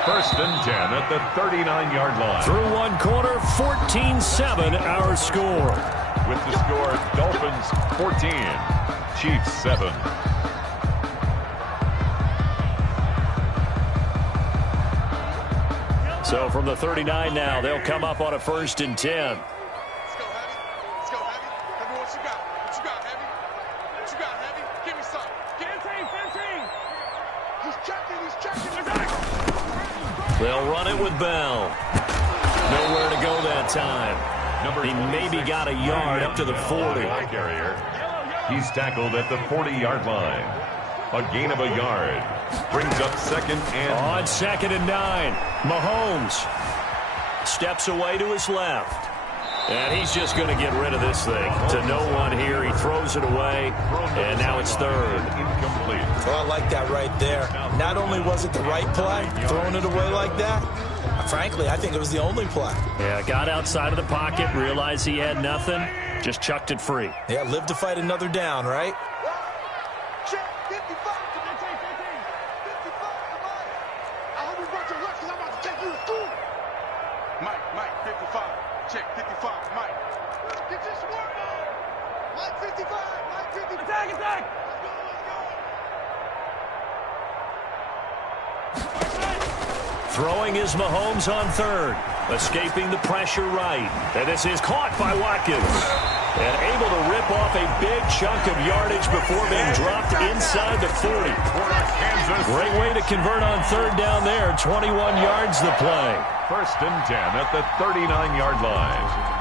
1st and 10 at the 39-yard line. Through one quarter, 14-7 our score. With the score, Dolphins 14, Chiefs 7. So from the 39 now, they'll come up on a 1st and 10. Let's go, Heavy. Let's go, Heavy. Heavy, what you got? What you got, Heavy? What you got, Heavy? Give me some. 15. He's checking. They'll run it with Bell. Nowhere to go that time. He maybe got a yard up to the 40. He's tackled at the 40-yard line. A gain of a yard. Brings up 2nd and... On 2nd and 9. Mahomes steps away to his left. And he's just going to get rid of this thing. To no one here. He throws it away. And now it's 3rd. Incomplete. Well, I like that right there. Not only was it the right play, throwing it away like that, frankly, I think it was the only play. Yeah, got outside of the pocket, realized he had nothing, just chucked it free. Yeah, live to fight another down, right? Check, 55. 55 to Mike. I hope you brought your lunch because I'm about to take you to school. Mike, 55. Check, 55, Mike. Get your sport on. Mike, 55. Attack. Let's go. Throwing is Mahomes on 3rd. Escaping the pressure right. And this is caught by Watkins. And able to rip off a big chunk of yardage before being dropped inside the 40. Great way to convert on 3rd down there. 21 yards the play. 1st and 10 at the 39-yard line.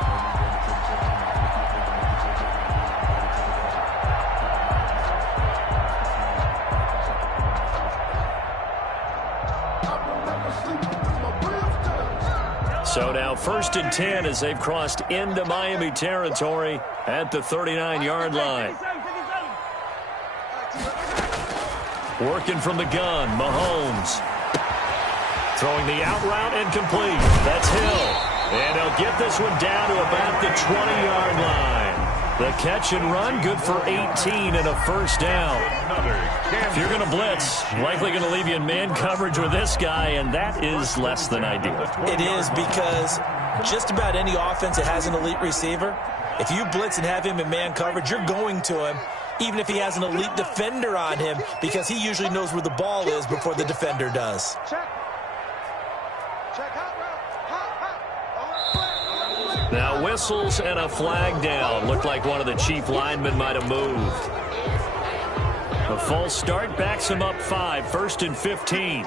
So now 1st and 10 as they've crossed into Miami territory at the 39-yard line. Working from the gun, Mahomes. Throwing the out route and complete. That's Hill. And he'll get this one down to about the 20-yard line. The catch and run, good for 18 and a first down. If you're going to blitz, likely going to leave you in man coverage with this guy, and that is less than ideal. It is, because just about any offense that has an elite receiver, if you blitz and have him in man coverage, you're going to him, even if he has an elite defender on him, because he usually knows where the ball is before the defender does. Now whistles and a flag down. Looked like one of the chief linemen might have moved. A false start backs him up 5, 1st and 15.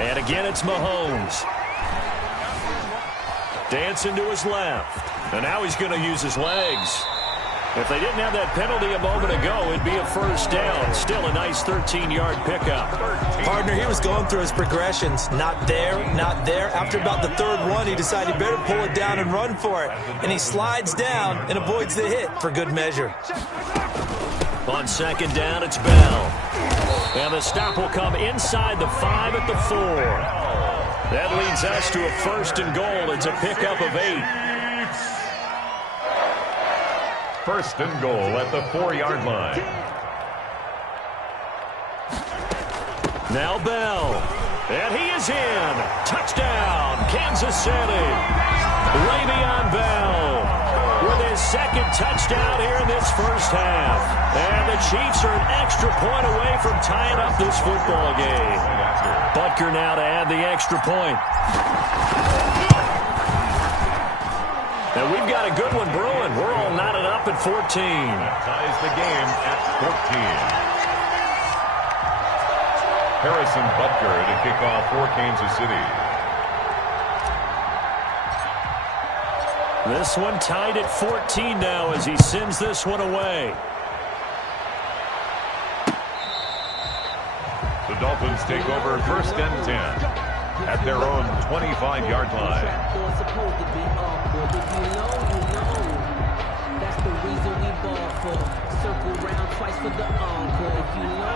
And again, it's Mahomes. Dancing to his left. And now he's going to use his legs. If they didn't have that penalty a moment ago, it'd be a first down. Still a nice 13-yard pickup. Partner, he was going through his progressions. Not there, not there. After about the third one, he decided he better pull it down and run for it. And he slides down and avoids the hit for good measure. On second down, it's Bell. And the stop will come inside the 5 at the 4. That leads us to a 1st and goal. It's a pickup of 8. 1st and goal at the 4-yard line. Now Bell. And he is in. Touchdown, Kansas City. Le'Veon Bell with his 2nd touchdown here in this first half. And the Chiefs are an extra point away from tying up this football game. Butker now to add the extra point. And we've got a good one brewing. We're all knotted up at 14. Ties the game at 14. Harrison Butker to kick off for Kansas City. This one tied at 14 now as he sends this one away. The Dolphins take over 1st and 10 at their own 25-yard line.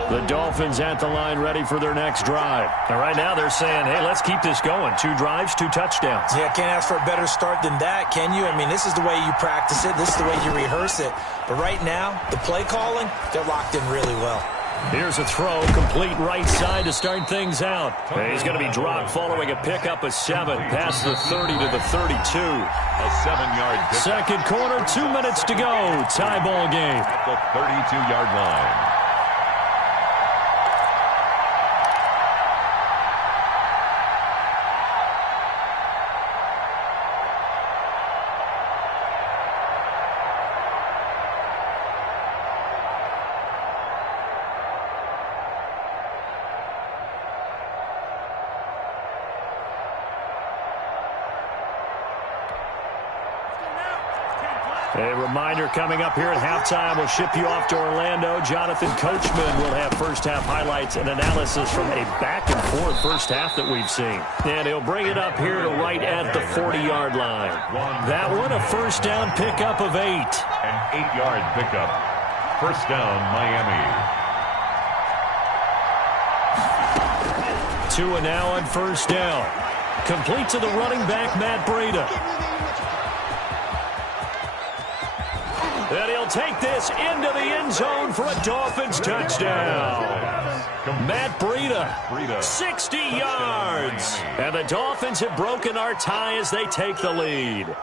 The Dolphins at the line ready for their next drive. And right now they're saying, hey, let's keep this going. 2 drives, 2 touchdowns. Yeah, can't ask for a better start than that, can you? I mean, this is the way you practice it. This is the way you rehearse it. But right now, the play calling, they're locked in really well. Here's a throw, complete right side to start things out. And he's going to be dropped following a pickup of 7, past the 30 to the 32. A 7-yard pickup. Second quarter, 2 minutes to go. Tie ball game. At the 32-yard line. A reminder coming up here at halftime. We'll ship you off to Orlando. Jonathan Coachman will have first-half highlights and analysis from a back-and-forth first half that we've seen. And he'll bring it up here to right at the 40-yard line. That one, a first down pickup of 8. An 8-yard pickup. First down, Miami. 2 and now on first down. Complete to the running back, Matt Breida. And he'll take this into the end zone for a Dolphins touchdown. Matt Breida, 60 yards. And the Dolphins have broken our tie as they take the lead.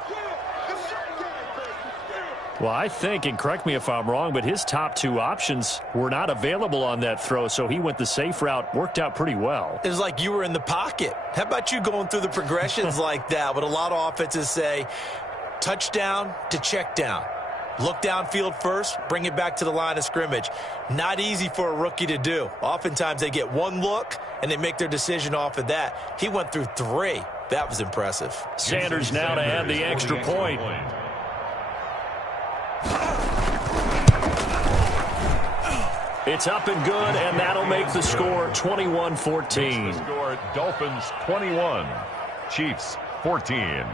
Well, I think, and correct me if I'm wrong, but his top 2 options were not available on that throw, so he went the safe route, worked out pretty well. It was like you were in the pocket. How about you going through the progressions like that? What a lot of offenses say, touchdown to check down. Look downfield first, bring it back to the line of scrimmage. Not easy for a rookie to do. Oftentimes they get one look, and they make their decision off of that. He went through 3. That was impressive. Sanders now to add the extra point. It's up and good, and that'll make the score 21-14. Score Dolphins 21, Chiefs 14.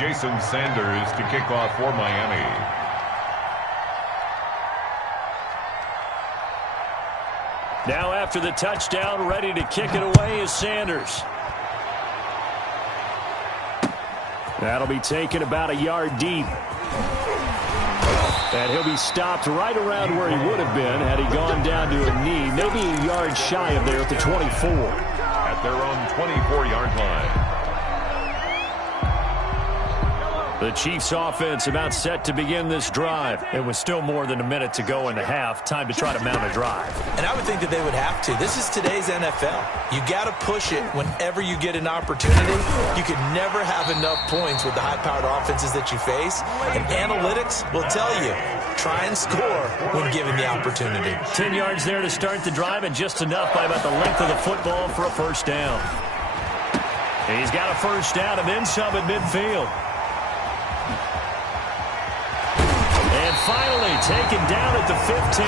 Jason Sanders to kick off for Miami. Now after the touchdown, ready to kick it away is Sanders. That'll be taken about a yard deep. And he'll be stopped right around where he would have been had he gone down to a knee, maybe a yard shy of there at the 24. At their own 24-yard line. The Chiefs offense about set to begin this drive. It was still more than a minute to go in the half. Time to try to mount a drive. And I would think that they would have to. This is today's NFL. You got to push it whenever you get an opportunity. You can never have enough points with the high-powered offenses that you face. And analytics will tell you, try and score when given the opportunity. 10 yards there to start the drive, and just enough by about the length of the football for a first down. And he's got a first down and then some at midfield. And finally taken down at the 15.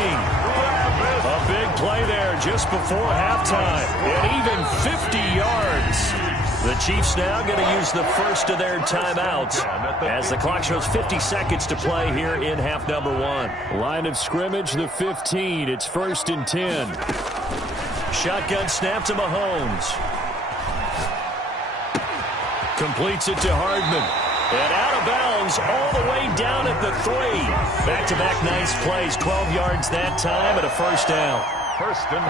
A big play there just before halftime. And even 50 yards. The Chiefs now going to use the first of their timeouts as the clock shows 50 seconds to play here in half number 1. Line of scrimmage, the 15. It's 1st and 10. Shotgun snap to Mahomes. Completes it to Hardman. And out of bounds all the way down at the 3. Back-to-back nice plays, 12 yards that time and a first down.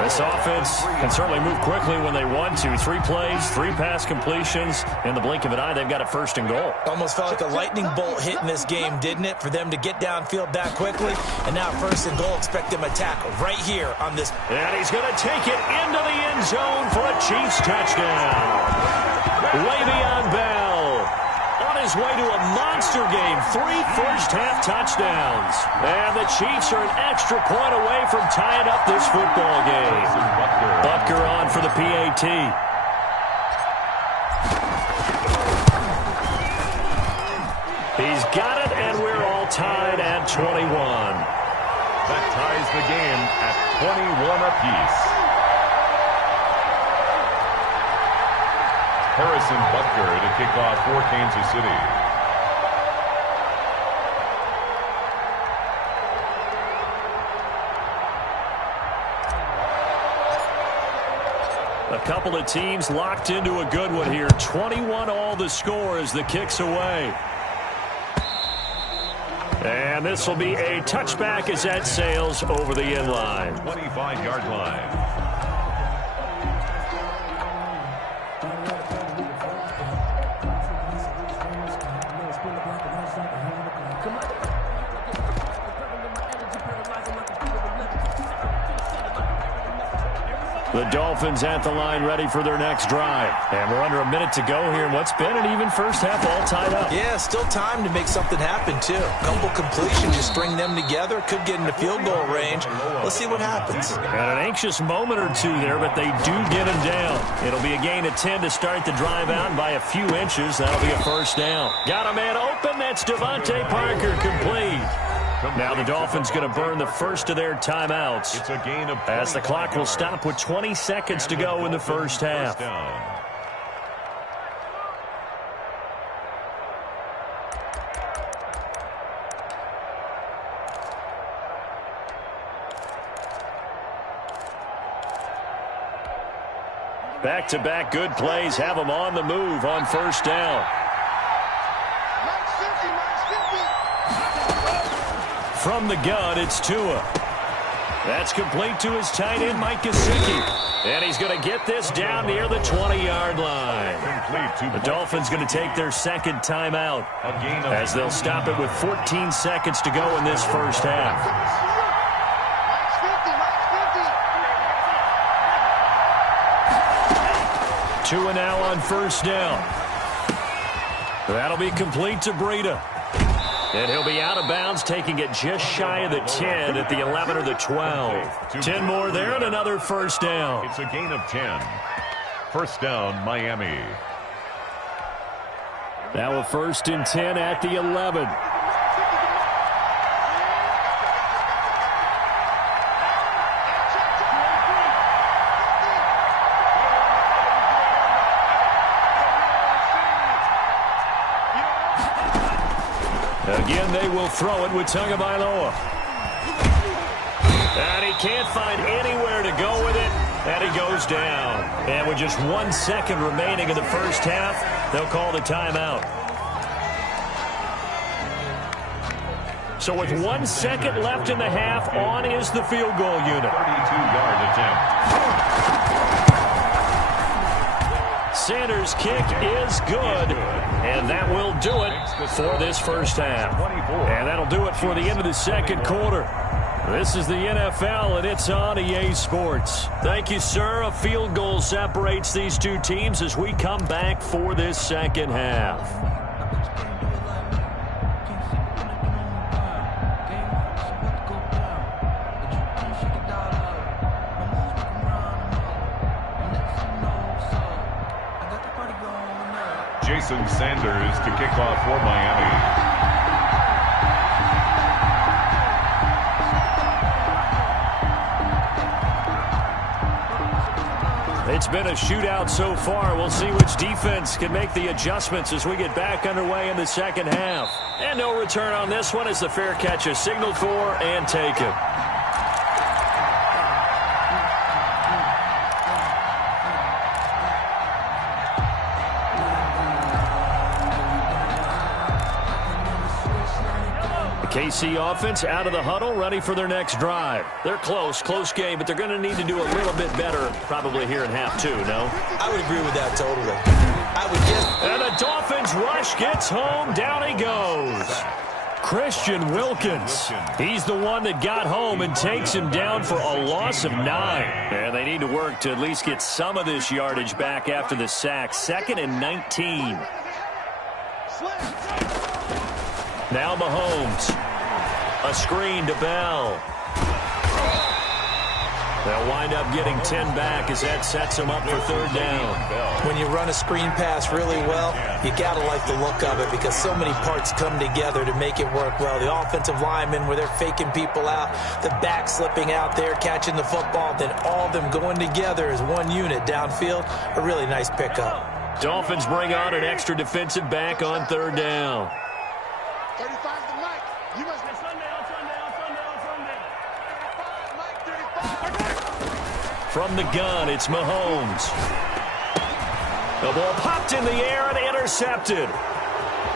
This offense can certainly move quickly when they want to. 3 plays, 3 pass completions. In the blink of an eye, they've got a 1st and goal. Almost felt like a lightning bolt hit in this game, didn't it? For them to get downfield that quickly. And now 1st and goal, expect them to tackle right here on this. And he's going to take it into the end zone for a Chiefs touchdown. Le'Veon Bell. His way to a monster game, 3 first-half touchdowns. And the Chiefs are an extra point away from tying up this football game. Butker on for the PAT. He's got it, and we're all tied at 21. That ties the game at 21 apiece. Harrison Butker to kick off for Kansas City. A couple of teams locked into a good one here. 21 all the score as the kick's away. And this will be a touchback as that sails over the end line. 25-yard line. The Dolphins at the line ready for their next drive. And we're under a minute to go here in what's been an even first half all tied up. Yeah, still time to make something happen, too. A couple completions, you string them together, could get into field goal range. Let's see what happens. And an anxious moment or two there, but they do get him down. It'll be a gain of 10 to start the drive out by a few inches. That'll be a first down. Got a man open. That's Devontae Parker, complete. Now the Dolphins going to burn the first of their timeouts It's a gain of as the clock will stop with 20 seconds to go in the first half. Back-to-back good plays have them on the move on first down. From the gun, it's Tua. That's complete to his tight end, Mike Gesicki. And he's going to get this down near the 20-yard line. The Dolphins going to take their second timeout as they'll stop it with 14 seconds to go in this first half. Tua now on first down. That'll be complete to Breida. And he'll be out of bounds, taking it just shy of the 10 at the 11 or the 12. 10 more there and another first down. It's a gain of 10. First down, Miami. Now a 1st and 10 at the 11. Again, they will throw it with Tagovailoa. And he can't find anywhere to go with it, and he goes down. And with just 1 second remaining in the first half, they'll call the timeout. So with 1 second left in the half, on is the field goal unit. 32-yard attempt. Sanders' kick is good, and that will do it for this first half. And that'll do it for the end of the second quarter. This is the NFL, and it's on EA Sports. Thank you, sir. A field goal separates these two teams as we come back for this second half. Jason Sanders to kick off for Miami. It's been a shootout so far. We'll see which defense can make the adjustments as we get back underway in the second half. And no return on this one as the fair catch is signaled for and taken. KC offense out of the huddle, ready for their next drive. They're close game, but they're going to need to do a little bit better probably here in half two, no? I would agree with that totally. I would guess. And the Dolphins rush gets home. Down he goes. Christian Wilkins. He's the one that got home and takes him down for a loss of 9. And they need to work to at least get some of this yardage back after the sack. 2nd and 19. Now Mahomes. A screen to Bell. They'll wind up getting 10 back as that sets them up for third down. When you run a screen pass really well, you got to like the look of it because so many parts come together to make it work well. The offensive linemen where they're faking people out, the back slipping out there, catching the football, then all of them going together as one unit downfield. A really nice pickup. Dolphins bring on an extra defensive back on third down. 35 to Mike. You must be Sunday. From the gun, it's Mahomes. The ball popped in the air and intercepted.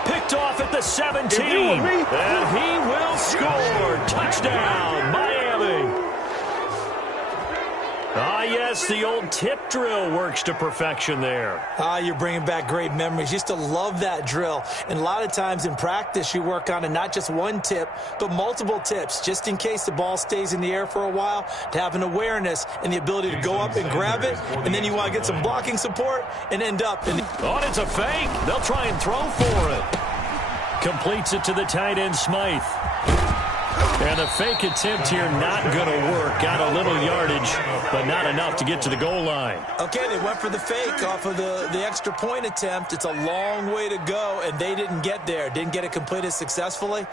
Picked off at the 17. And he will score. Touchdown, Miami. Ah, yes, the old tip drill works to perfection there. Ah, you're bringing back great memories. Used to love that drill. And a lot of times in practice, you work on it, not just one tip, but multiple tips, just in case the ball stays in the air for a while, to have an awareness and the ability to go up and grab it, and then you want to get some blocking support and end up in the... Oh, it's a fake. They'll try and throw for it. Completes it to the tight end, Smythe. And the fake attempt here not going to work. Got a little yardage, but not enough to get to the goal line. Okay, they went for the fake off of the extra point attempt. It's a long way to go, and they didn't get there. Didn't get it completed successfully.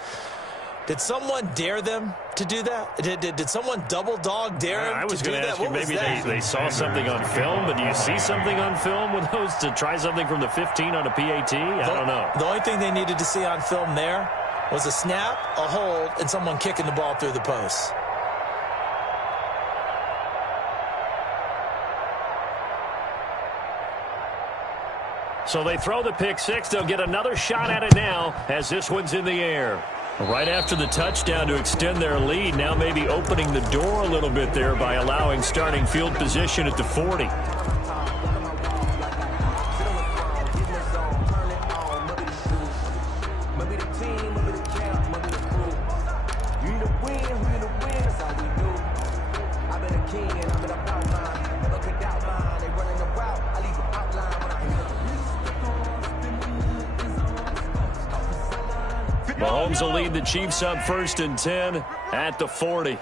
Did someone dare them to do that? Did someone double dog dare them I was to do going to that? ask you, maybe they saw something on film, but do you see something on film with those to try something from the 15 on a PAT? I don't know. The only thing they needed to see on film there was a snap, a hold, and someone kicking the ball through the post. So they throw the pick six. They'll get another shot at it now as this one's in the air. Right after the touchdown to extend their lead, now maybe opening the door a little bit there by allowing starting field position at the 40. Mahomes will lead the Chiefs up 1st and 10 at the 40.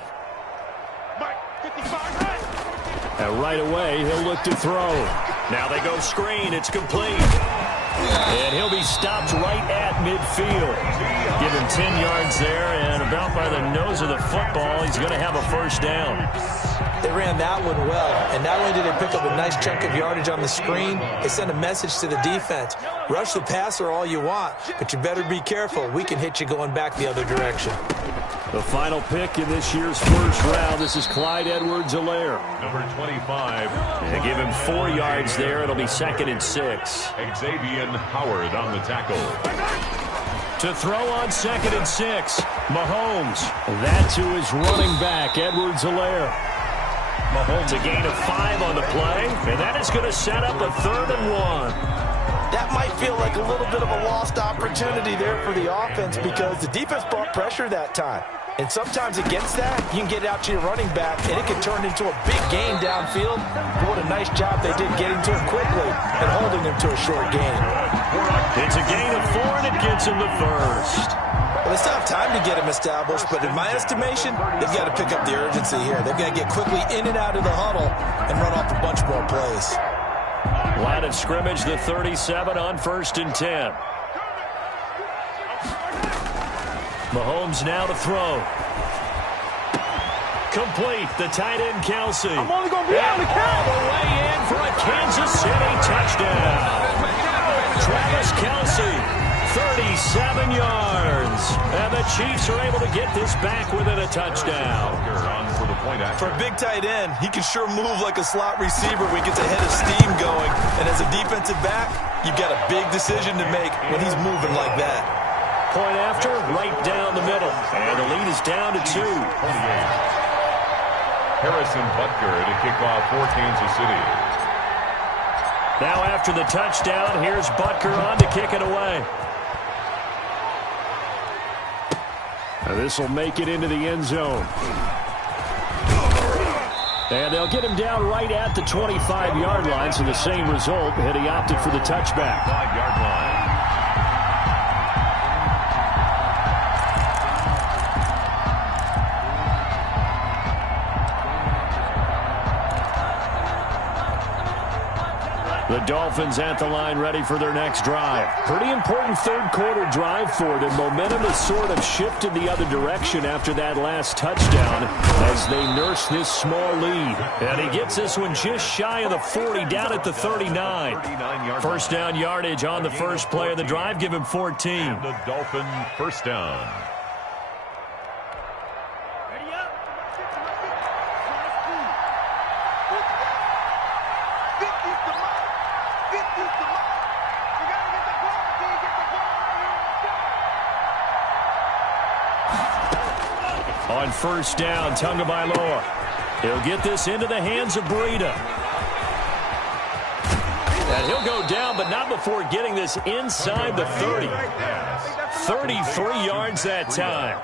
And right away, he'll look to throw. Now they go screen. It's complete. And he'll be stopped right at midfield. Give him 10 yards there, and about by the nose of the football, he's going to have a first down. They ran that one well, and not only did they pick up a nice chunk of yardage on the screen, they sent a message to the defense. Rush the passer all you want, but you better be careful. We can hit you going back the other direction. The final pick in this year's first round, this is Clyde Edwards-Helaire. Number 25. They give him 4 yards there. It'll be 2nd and 6. Xavier Howard on the tackle. To throw on 2nd and 6, Mahomes. That's who is running back, Edwards-Helaire. Mahomes a gain of 5 on the play, and that is going to set up a 3rd and 1. That might feel like a little bit of a lost opportunity there for the offense because the defense brought pressure that time. And sometimes against that, you can get out to your running back, and it can turn into a big gain downfield. But what a nice job they did getting to him quickly and holding him to a short gain. It's a gain of 4, and it gets him the first. Well, they still have time to get him established, but in my estimation, they've got to pick up the urgency here. They've got to get quickly in and out of the huddle and run off a bunch more plays. Line of scrimmage, the 37 on 1st and 10. Mahomes now to throw. Complete, the tight end Kelsey. I'm only going to be on the count. All the way in for a Kansas City touchdown. Travis Kelsey, 37 yards. And the Chiefs are able to get this back within a touchdown. For a big tight end, he can sure move like a slot receiver when he gets a head of steam going. And as a defensive back, you've got a big decision to make when he's moving like that. Point after, right down the middle. And the lead is down to 2. Harrison Butker to kick off for Kansas City. Now after the touchdown, here's Butker on to kick it away. And this will make it into the end zone. And they'll get him down right at the 25-yard line, so the same result, and he opted for the touchback. 5-yard line. The Dolphins at the line ready for their next drive. Pretty important third quarter drive for them. Momentum has sort of shifted the other direction after that last touchdown as they nurse this small lead. And he gets this one just shy of the 40 down at the 39. First down yardage on the first play of the drive. Give him 14. And the Dolphin first down. On first down, Tagovailoa. He'll get this into the hands of Breida. And he'll go down, but not before getting this inside the 30. 33 yards that time.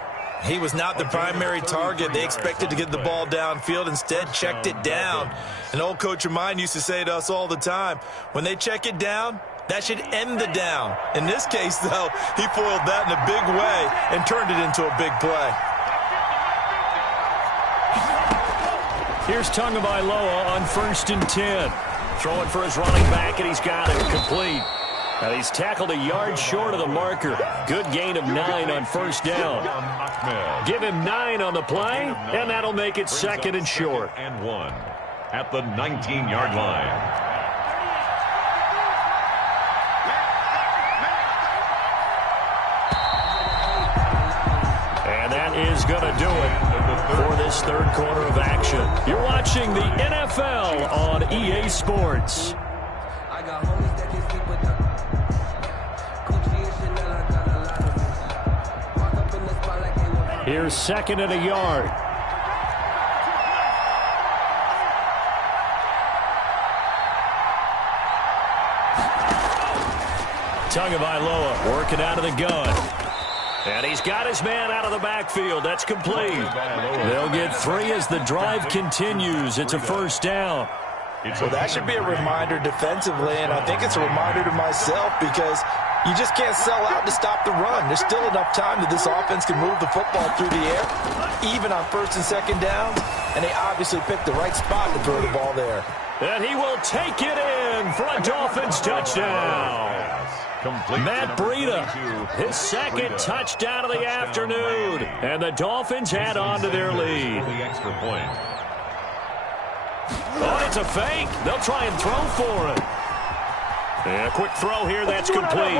He was not the primary target. They expected to get the ball downfield. Instead, checked it down. An old coach of mine used to say to us all the time, when they check it down, that should end the down. In this case, though, he foiled that in a big way and turned it into a big play. Here's Tagovailoa on first and 10. Throwing for his running back, and he's got it complete. Now he's tackled a yard short of the marker. Good gain of 9 on first down. Give him 9 on the play, and that'll make it 2nd and short. And 1 at the 19-yard line. And that is going to do it for this third quarter of action. You're watching the NFL on EA Sports. Here's 2nd and a yard. Tagovailoa working out of the gun. And he's got his man out of the backfield. That's complete. They'll get 3 as the drive continues. It's a first down. Well, that should be a reminder defensively, and I think it's a reminder to myself because you just can't sell out to stop the run. There's still enough time that this offense can move the football through the air, even on first and second downs, and they obviously picked the right spot to throw the ball there. And he will take it in for a Dolphins touchdown. Matt Breida, his second touchdown of the afternoon. And the Dolphins add on to their lead. Oh, it's a fake. They'll try and throw for it. And a quick throw here, that's complete.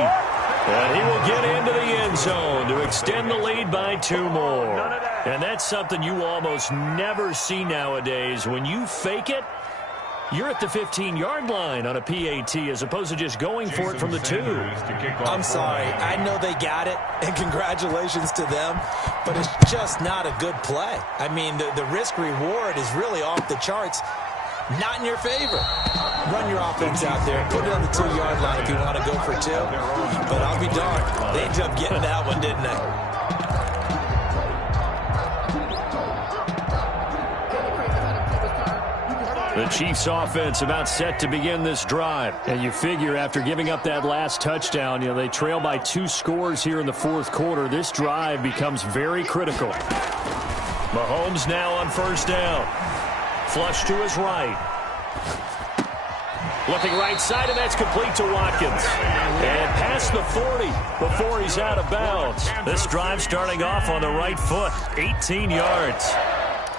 And he will get into the end zone to extend the lead by 2 more. And that's something you almost never see nowadays. When you fake it, you're at the 15-yard line on a PAT as opposed to just going for it from the 2. I'm sorry. I know they got it, and congratulations to them, but it's just not a good play. I mean, the risk-reward is really off the charts. Not in your favor. Run your offense out there. Put it on the 2-yard line if you want to go for 2. But I'll be darned. They ended up getting that one, didn't they? The Chiefs offense about set to begin this drive. And you figure after giving up that last touchdown, they trail by 2 scores here in the 4th quarter. This drive becomes very critical. Mahomes now on 1st down. Flush to his right. Looking right side, and that's complete to Watkins. And past the 40 before he's out of bounds. This drive starting off on the right foot. 18 yards.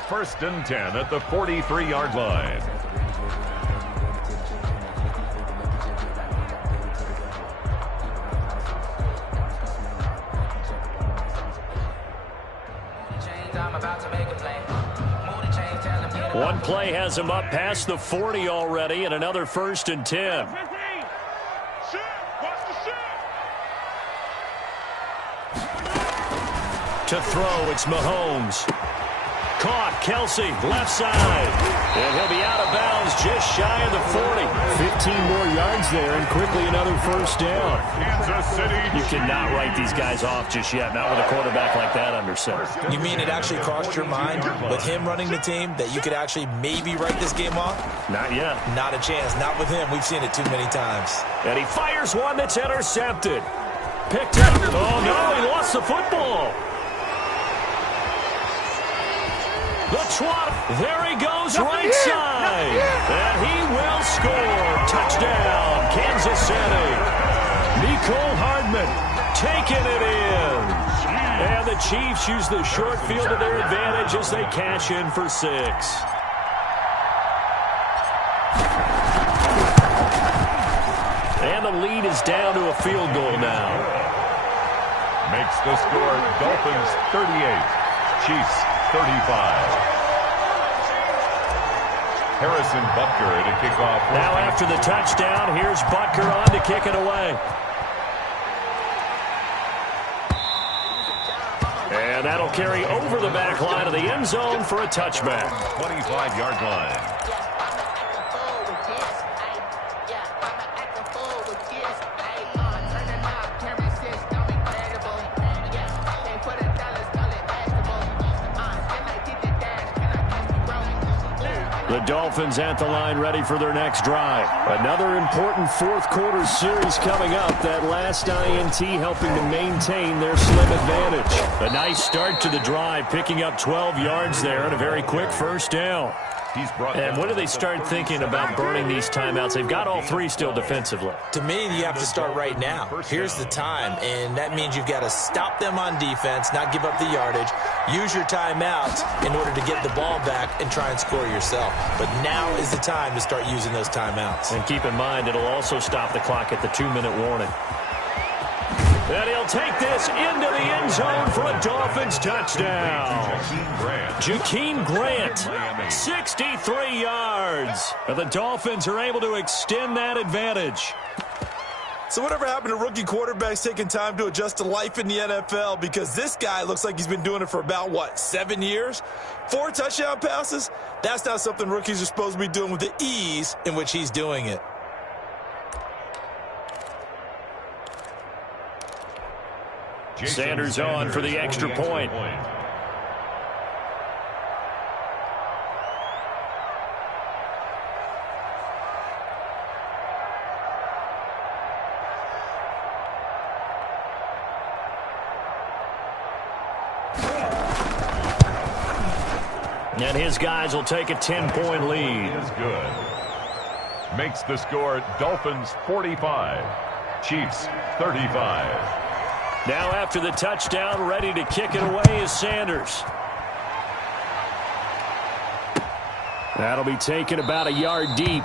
1st and 10 at the 43-yard line. One play has him up past the 40 already, and another 1st and 10. To throw, it's Mahomes. Caught, Kelsey, left side. And he'll be out of bounds just shy of the 40. 15 more yards there, and quickly another 1st down. Kansas City. You cannot write these guys off just yet, not with a quarterback like that under center. You mean it actually crossed your mind with him running the team that you could actually maybe write this game off? Not yet. Not a chance. Not with him. We've seen it too many times. And he fires one that's intercepted. Picked up. Oh, no, he lost the football. The trot, there he goes, right side. And he will score. Touchdown, Kansas City. Nicole Hardman taking it in. And the Chiefs use the short field to their advantage as they cash in for 6. And the lead is down to a field goal now. Makes the score Dolphins 38, Chiefs 35. Harrison Butker to kick off. Now after the touchdown, here's Butker on to kick it away. And that'll carry over the back line of the end zone for a touchback. 25-yard line. The Dolphins at the line ready for their next drive. Another important 4th quarter series coming up. That last INT helping to maintain their slim advantage. A nice start to the drive, picking up 12 yards there and a very quick 1st down. And when do they start thinking about burning these timeouts? They've got all 3 still defensively. To me, you have to start right now. Here's the time, and that means you've got to stop them on defense, not give up the yardage, use your timeouts in order to get the ball back and try and score yourself. But now is the time to start using those timeouts. And keep in mind, it'll also stop the clock at the 2-minute warning. And he'll take this into the end zone for a Dolphins touchdown. Jakeem Grant, 63 yards. And the Dolphins are able to extend that advantage. So whatever happened to rookie quarterbacks taking time to adjust to life in the NFL? Because this guy looks like he's been doing it for about, 7 years? 4 touchdown passes? That's not something rookies are supposed to be doing with the ease in which he's doing it. Sanders on for the extra point. And his guys will take a 10-point lead. Is good. Makes the score Dolphins 45, Chiefs 35. Now after the touchdown, ready to kick it away is Sanders. That'll be taken about a yard deep.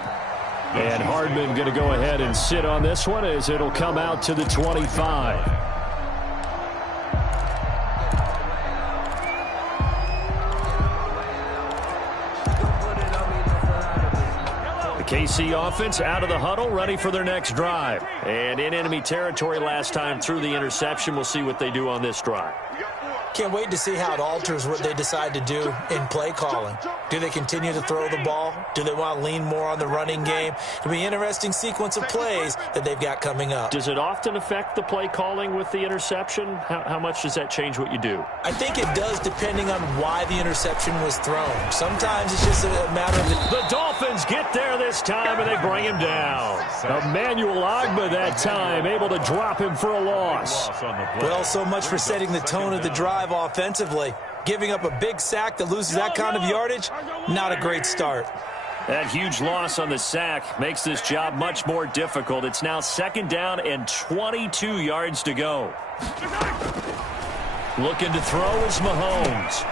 And Hardman going to go ahead and sit on this one as it'll come out to the 25. KC offense out of the huddle, ready for their next drive. And in enemy territory last time through the interception. We'll see what they do on this drive. Can't wait to see how it alters what they decide to do in play calling. Do they continue to throw the ball? Do they want to lean more on the running game? It'll be an interesting sequence of plays that they've got coming up. Does it often affect the play calling with the interception? How much does that change what you do? I think it does, depending on why the interception was thrown. Sometimes it's just a matter of... The Dolphins get there this time, and they bring him down. Emmanuel Ogbah that time, able to drop him for a loss. Well, so much for setting the tone of the drive offensively. Giving up a big sack that loses that kind of yardage, not a great start. That huge loss on the sack makes this job much more difficult. It's now 2nd down and 22 yards to go. Looking to throw is Mahomes.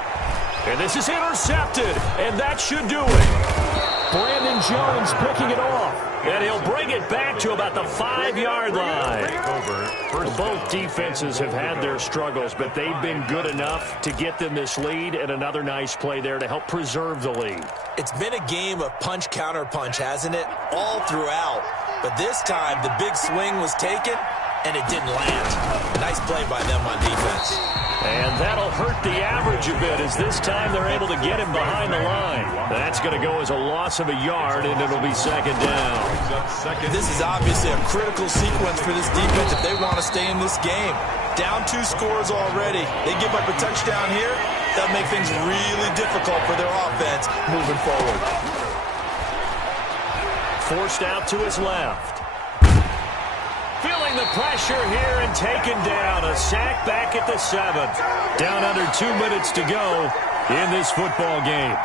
And this is intercepted, and that should do it. Brandon Jones picking it off. And he'll bring it back to about the 5-yard line. Both defenses have had their struggles, but they've been good enough to get them this lead, and another nice play there to help preserve the lead. It's been a game of punch-counter-punch, hasn't it? All throughout. But this time, the big swing was taken, and it didn't land. Nice play by them on defense. And that'll hurt the average a bit, as this time they're able to get him behind the line. That's going to go as a loss of a yard, and it'll be 2nd down. This is obviously a critical sequence for this defense if they want to stay in this game. Down 2 scores already. They give up a touchdown here. That'll make things really difficult for their offense moving forward. Forced out to his left. Feeling the pressure here and taken down. A sack back at the 7. Down under 2 minutes to go in this football game.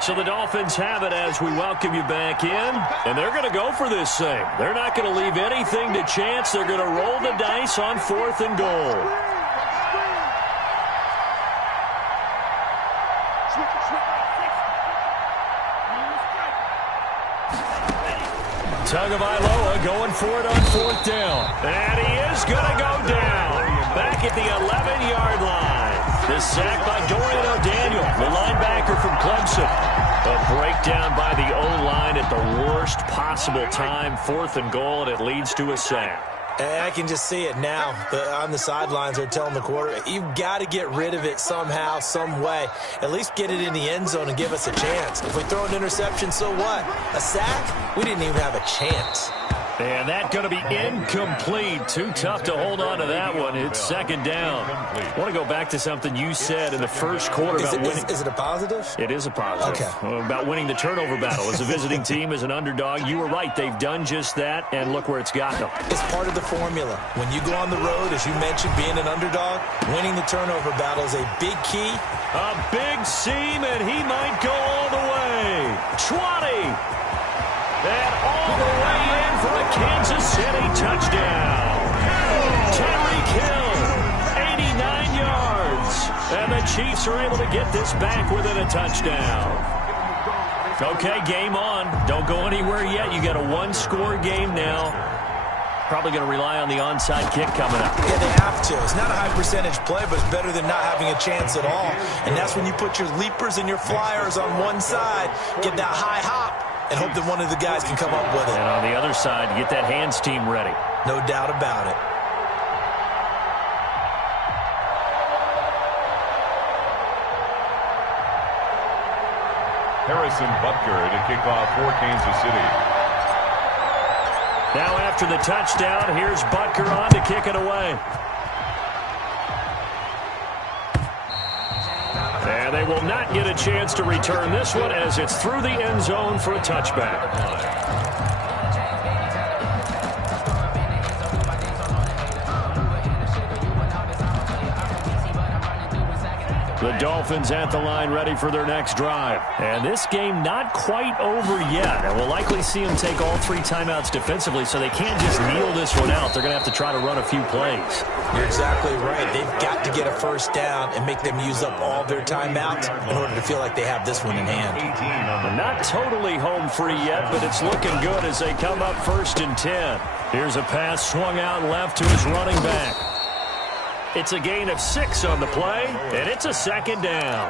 So the Dolphins have it as we welcome you back in. And they're going to go for this thing. They're not going to leave anything to chance. They're going to roll the dice on 4th and goal. Tagovailoa going for it on 4th down. And he is going to go down. Back at the 11-yard line. The sack by Dorian O'Daniel, the linebacker from Clemson. A breakdown by the O-line at the worst possible time. 4th and goal, and it leads to a sack. And I can just see it now. On the sidelines, they're telling the quarterback, you've got to get rid of it somehow, some way. At least get it in the end zone and give us a chance. If we throw an interception, so what? A sack? We didn't even have a chance. And that's going to be incomplete. Too tough to hold on to that one. It's 2nd down. I want to go back to something you said in the first quarter about winning. Is it a positive? It is a positive. Okay. About winning the turnover battle. As a visiting team, as an underdog, you were right. They've done just that, and look where it's got them. It's part of the formula. When you go on the road, as you mentioned, being an underdog, winning the turnover battle is a big key. A big seam, and he might go all the way. 20. And all the way in for a Kansas City touchdown. Tyreek Hill, 89 yards. And the Chiefs are able to get this back within a touchdown. Okay, game on. Don't go anywhere yet. You got a 1-score game now. Probably going to rely on the onside kick coming up. Yeah, they have to. It's not a high-percentage play, but it's better than not having a chance at all. And that's when you put your leapers and your flyers on one side, get that high hop, and hope that one of the guys can come up with it. And on the other side, get that hands team ready. No doubt about it. Harrison Butker to kick off for Kansas City. Now after the touchdown, here's Butker on to kick it away. And they will not get a chance to return this one as it's through the end zone for a touchback. The Dolphins at the line ready for their next drive. And this game not quite over yet. And we'll likely see them take all 3 timeouts defensively, so they can't just kneel this one out. They're going to have to try to run a few plays. You're exactly right. They've got to get a first down and make them use up all their timeouts in order to feel like they have this one in hand. They're not totally home free yet, but it's looking good as they come up 1st and 10. Here's a pass swung out left to his running back. It's a gain of 6 on the play, and it's a 2nd down.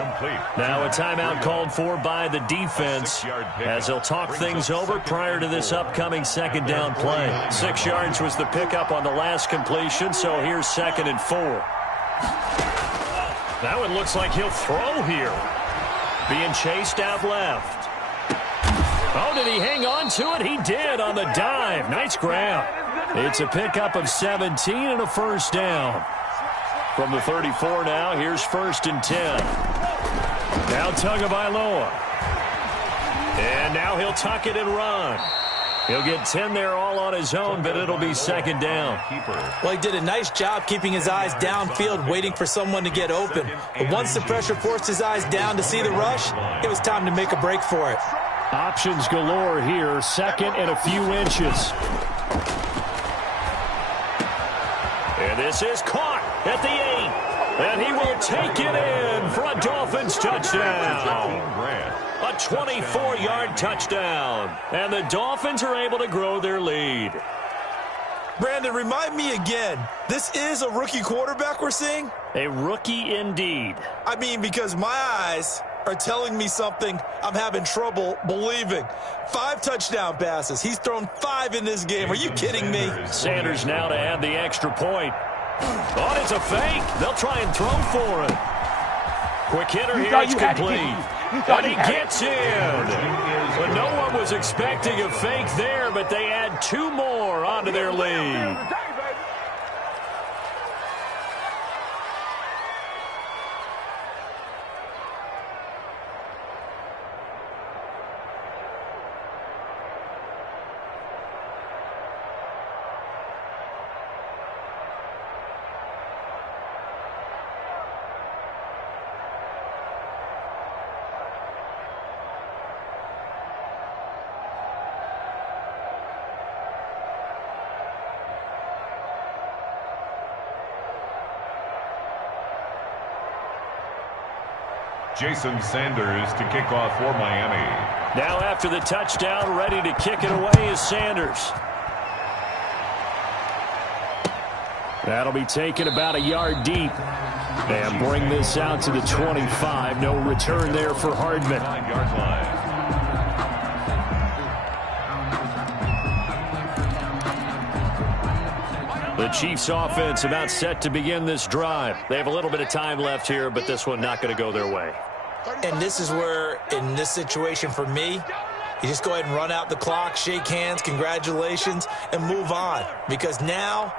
Now a timeout called for by the defense as they'll talk things over prior to this upcoming 2nd down play. 6 yards was the pickup on the last completion, so here's 2nd and 4. That one looks like he'll throw here. Being chased out left. Oh, did he hang on to it? He did on the dive. Nice grab. It's a pickup of 17 and a 1st down. From the 34 now, here's 1st and 10. Now Tagovailoa. And now he'll tuck it and run. He'll get 10 there all on his own, but it'll be 2nd down. Well, he did a nice job keeping his eyes downfield, waiting for someone to get open. But once the pressure forced his eyes down to see the rush, it was time to make a break for it. Options galore here, 2nd and a few inches. And this is caught at the 8. And he will take it in for a Dolphins touchdown. A 24-yard touchdown. And the Dolphins are able to grow their lead. Brandon, remind me again, this is a rookie quarterback we're seeing? A rookie indeed. I mean, because my eyes are telling me something I'm having trouble believing. 5 touchdown passes. He's thrown 5 in this game. Are you kidding me? Sanders now to add the extra point. Oh, it's a fake. They'll try and throw for it. Quick hitter here. It's complete. And he gets in. But no one was expecting a fake there, but they add 2 more onto their lead. Jason Sanders to kick off for Miami. Now after the touchdown, ready to kick it away is Sanders. That'll be taken about a yard deep. And bring this out to the 25. No return there for Hardman. 9-yard line. The Chiefs offense about set to begin this drive. They have a little bit of time left here, but this one not going to go their way. And this is where, in this situation for me, you just go ahead and run out the clock, shake hands, congratulations, and move on. Because now,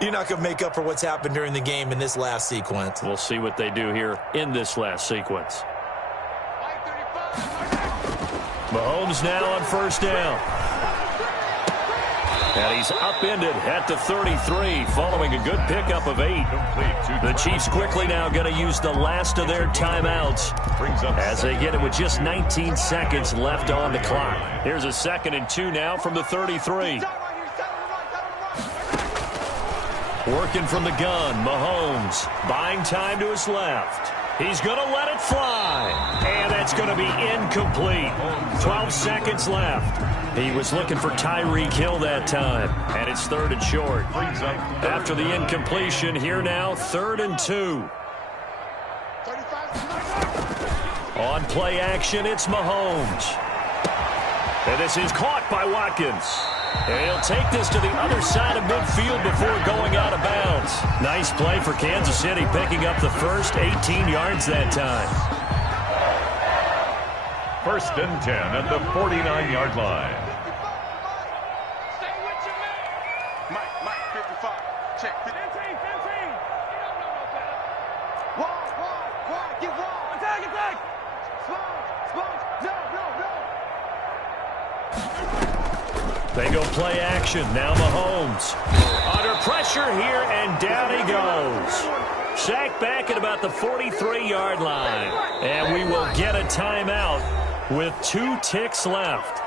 you're not going to make up for what's happened during the game in this last sequence. We'll see what they do here in this last sequence. Mahomes now on 1st down. And he's upended at the 33 following a good pickup of 8. The Chiefs quickly now going to use the last of their timeouts as they get it with just 19 seconds left on the clock. Here's a 2nd and 2 now from the 33. Working from the gun, Mahomes buying time to his left. He's going to let it fly. And that's going to be incomplete. 12 seconds left. He was looking for Tyreek Hill that time. And it's 3rd and short. After the incompletion, here now, 3rd and 2. On play action, it's Mahomes. And this is caught by Watkins. And he'll take this to the other side of midfield before going out of bounds. Nice play for Kansas City, picking up the first 18 yards that time. 1st and 10 at the 49-yard line. Mike, 55. Check. 15. Wide. Get wide. Attack. They go play action. Now Mahomes. Under pressure here, and down he goes. Sacked back at about the 43-yard line. And we will get a timeout with 2 ticks left.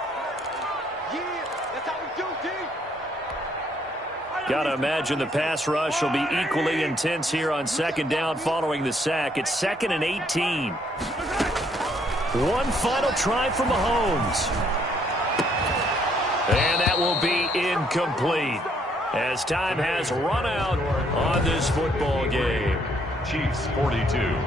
Got to imagine the pass rush will be equally intense here on second down following the sack. It's 2nd and 18. One final try for Mahomes. And that will be incomplete as time has run out on this football game. Chiefs 42.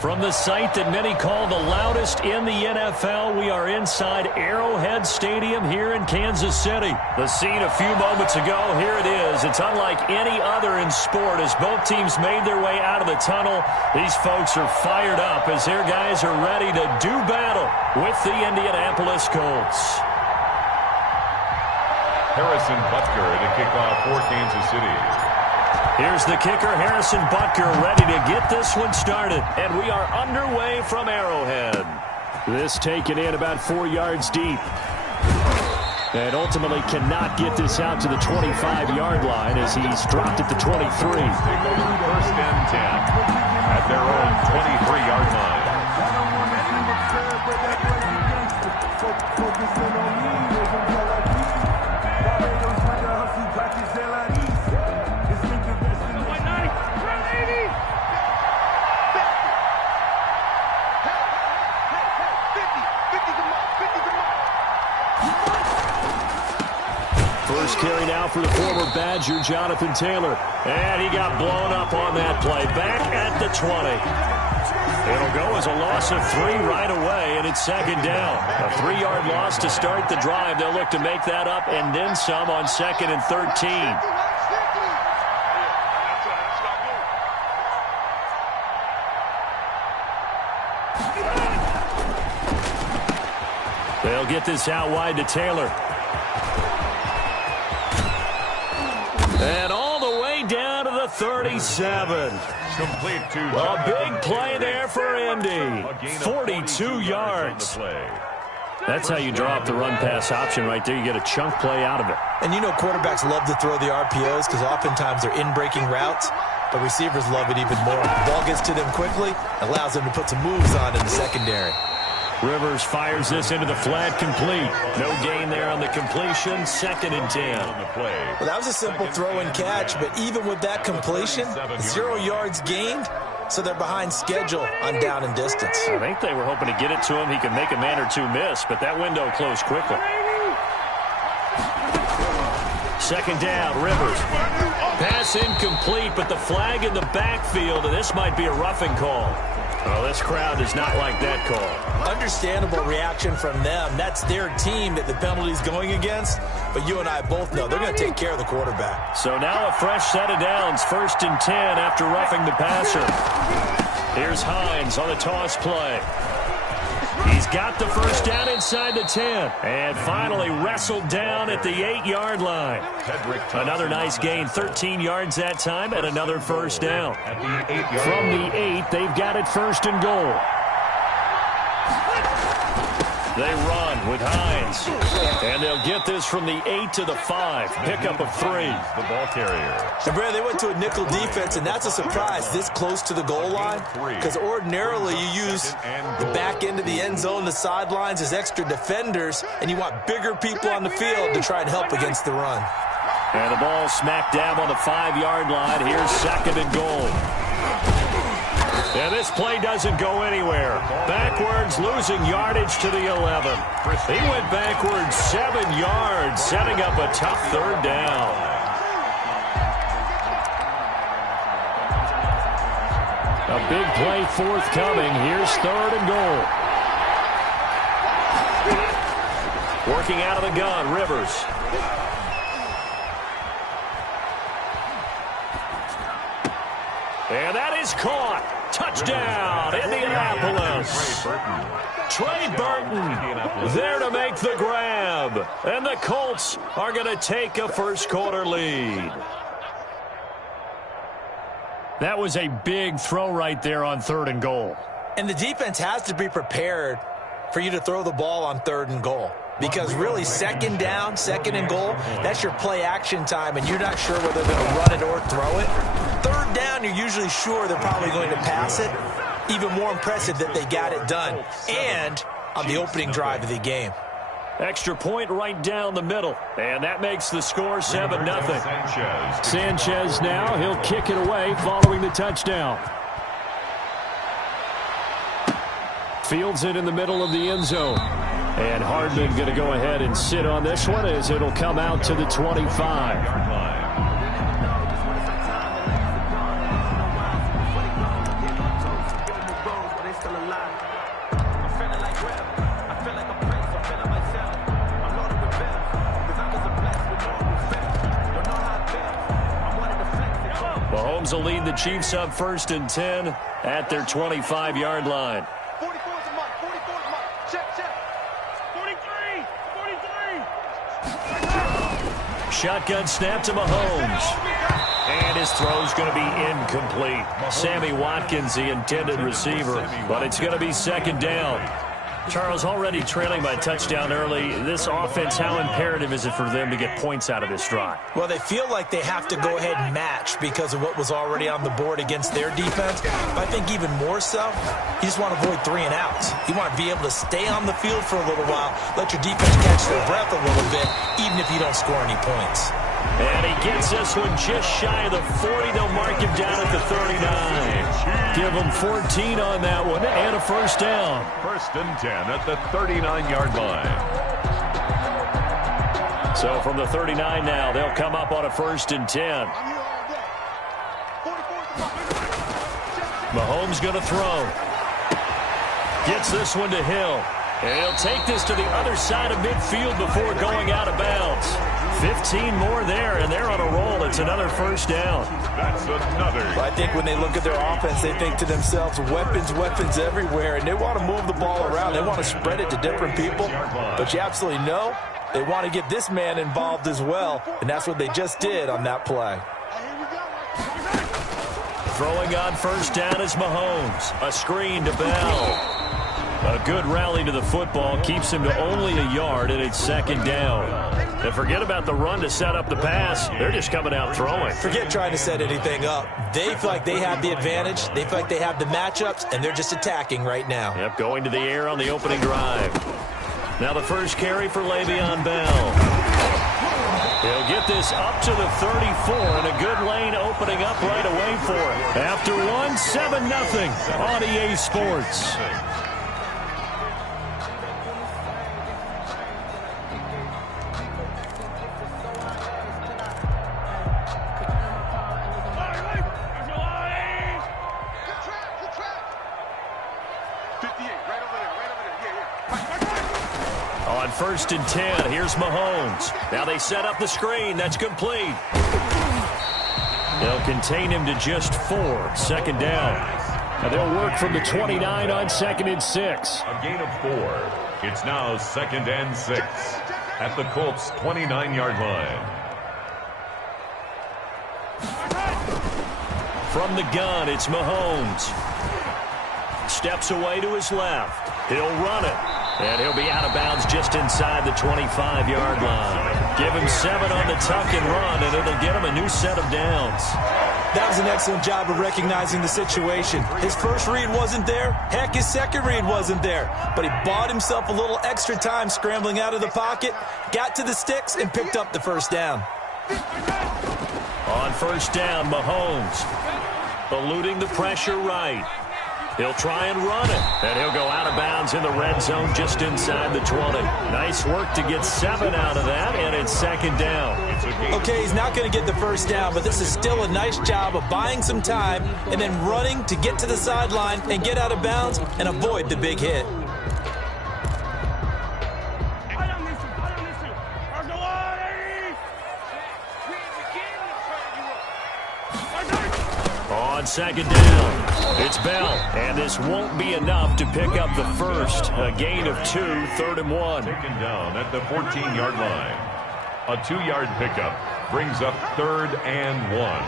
From the site that many call the loudest in the NFL, we are inside Arrowhead Stadium here in Kansas City. The scene a few moments ago, here it is. It's unlike any other in sport as both teams made their way out of the tunnel. These folks are fired up as their guys are ready to do battle with the Indianapolis Colts. Harrison Butker to kick off for Kansas City. Here's the kicker, Harrison Butker, ready to get this one started. And we are underway from Arrowhead. This taken in about 4 yards deep. And ultimately cannot get this out to the 25-yard line as he's dropped at the 23. Take over 1st and 10 at their own 23-yard line. First carry now for the former Badger, Jonathan Taylor. And he got blown up on that play. Back at the 20. It'll go as a loss of 3 right away, and it's 2nd down. A 3-yard loss to start the drive. They'll look to make that up and then some on 2nd and 13. They'll get this out wide to Taylor. And all the way down to the 37. Complete to a big play there for Indy. 42 yards. That's how you draw up the run-pass option right there. You get a chunk play out of it. And you know quarterbacks love to throw the RPOs because oftentimes they're in-breaking routes, but receivers love it even more. The ball gets to them quickly, allows them to put some moves on in the secondary. Rivers fires this into the flat, complete. No gain there on the completion. 2nd and 10. Well, that was a simple throw and catch, but even with that completion, 0 yards gained, so they're behind schedule on down and distance. I think they were hoping to get it to him. He could make a man or two miss, but that window closed quickly. 2nd down, Rivers. Pass incomplete, but the flag in the backfield, and this might be a roughing call. Well, this crowd does not like that call. Understandable reaction from them. That's their team that the penalty's going against. But you and I both know they're going to take care of the quarterback. So now a fresh set of downs. 1st and 10 after roughing the passer. Here's Hines on the toss play. He's got the first down inside the 10. And finally wrestled down at the 8-yard line. Another nice gain, 13 yards that time, and another first down. From the 8, they've got it 1st and goal. They run with Hines. And they'll get this from the 8 to the 5. Pickup of 3. The ball carrier. And Brad, they went to a nickel defense, and that's a surprise this close to the goal line, because ordinarily you use the back end of the end zone, the sidelines as extra defenders, and you want bigger people on the field to try and help against the run. And the ball smack dab on the 5-yard line. Here's 2nd and goal. And this play doesn't go anywhere. Backwards, losing yardage to the 11. He went backwards 7 yards, setting up a tough 3rd down. A big play forthcoming. Here's 3rd and goal. Working out of the gun, Rivers. And that is caught. Touchdown, Indianapolis. Trey Burton there to make the grab. And the Colts are going to take a first-quarter lead. That was a big throw right there on 3rd and goal. And the defense has to be prepared for you to throw the ball on 3rd and goal. Because really, 2nd down, 2nd and goal, that's your play action time, and you're not sure whether they're going to run it or throw it. 3rd down, you're usually sure they're probably going to pass it. Even more impressive that they got it done. And on the opening drive of the game. Extra point right down the middle. And that makes the score 7-0. Sanchez now, he'll kick it away following the touchdown. Fields it in the middle of the end zone. And Hardman going to go ahead and sit on this one as it'll come out to the 25. Mahomes will lead the Chiefs up 1st and 10 at their 25-yard line. 44 is a mark. 44 is a mark. Check. 43. Shotgun snap to Mahomes. And his throw's going to be incomplete. Sammy Watkins, the intended receiver, but it's going to be 2nd down. Charles, already trailing by a touchdown early. This offense, how imperative is it for them to get points out of this drive? Well, they feel like they have to go ahead and match because of what was already on the board against their defense. But I think even more so, you just want to avoid 3 and outs. You want to be able to stay on the field for a little while, let your defense catch their breath a little bit, even if you don't score any points. And he gets this one just shy of the 40. They'll mark him down at the 39. Give him 14 on that one and a 1st down. 1st and 10 at the 39-yard line. So from the 39 now, they'll come up on a 1st and 10. Mahomes going to throw. Gets this one to Hill. And he'll take this to the other side of midfield before going out of bounds. 15 more there, and they're on a roll. It's another 1st down. That's another. I think when they look at their offense, they think to themselves, weapons everywhere, and they want to move the ball around. They want to spread it to different people. But you absolutely know they want to get this man involved as well, and that's what they just did on that play. Throwing on 1st down is Mahomes. A screen to Bell. A good rally to the football keeps him to only a yard, and it's 2nd down. And forget about the run to set up the pass. They're just coming out throwing. Forget trying to set anything up. They feel like they have the advantage. They feel like they have the matchups, and they're just attacking right now. Yep, going to the air on the opening drive. Now the first carry for Le'Veon Bell. He'll get this up to the 34, and a good lane opening up right away for it. After one, 7-0 on EA Sports. On 1st and 10, here's Mahomes. Now they set up the screen. That's complete. They'll contain him to just 4. 2nd down. And they'll work from the 29 on 2nd and 6. A gain of 4. It's now 2nd and 6 at the Colts' 29-yard line. From the gun, it's Mahomes. Steps away to his left. He'll run it. And he'll be out of bounds just inside the 25-yard line. Give him 7 on the tuck and run, and it'll get him a new set of downs. That was an excellent job of recognizing the situation. His first read wasn't there. Heck, his second read wasn't there. But he bought himself a little extra time scrambling out of the pocket, got to the sticks, and picked up the first down. On first down, Mahomes eluding the pressure right. He'll try and run it, and he'll go out of bounds in the red zone just inside the 20. Nice work to get 7 out of that, and it's second down. Okay, he's not going to get the first down, but this is still a nice job of buying some time and then running to get to the sideline and get out of bounds and avoid the big hit. On second down, it's Bell, and this won't be enough to pick up the first. A gain of 2, 3rd and 1. Taken down at the 14-yard line. A 2-yard pickup brings up 3rd and 1.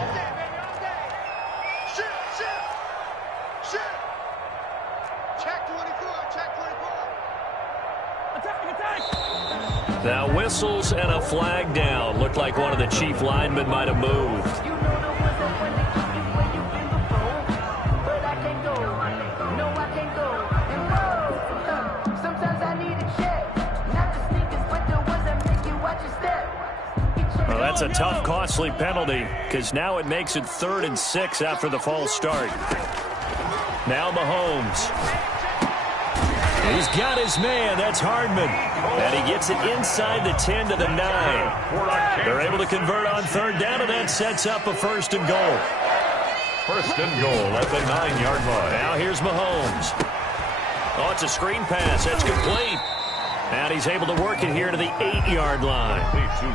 Check 24, check 24. Now whistles and a flag down. Looked like one of the chief linemen might have moved. Well, that's a tough, costly penalty because now it makes it 3rd and 6 after the false start. Now Mahomes. He's got his man. That's Hardman. And he gets it inside the 10 to the 9. They're able to convert on 3rd down, and that sets up a 1st and goal. 1st and goal at the 9-yard line. Now here's Mahomes. Oh, it's a screen pass. That's complete. And he's able to work it here to the 8-yard line.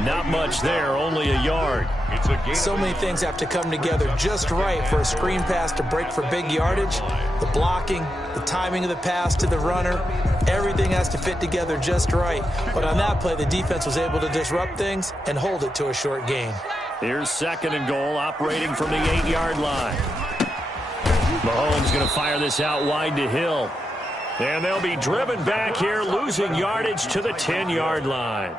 Not much there, only a yard. So many things have to come together just right for a screen pass to break for big yardage. The blocking, the timing of the pass to the runner, everything has to fit together just right. But on that play, the defense was able to disrupt things and hold it to a short gain. Here's 2nd and goal, operating from the 8-yard line. Mahomes going to fire this out wide to Hill. And they'll be driven back here, losing yardage to the 10-yard line.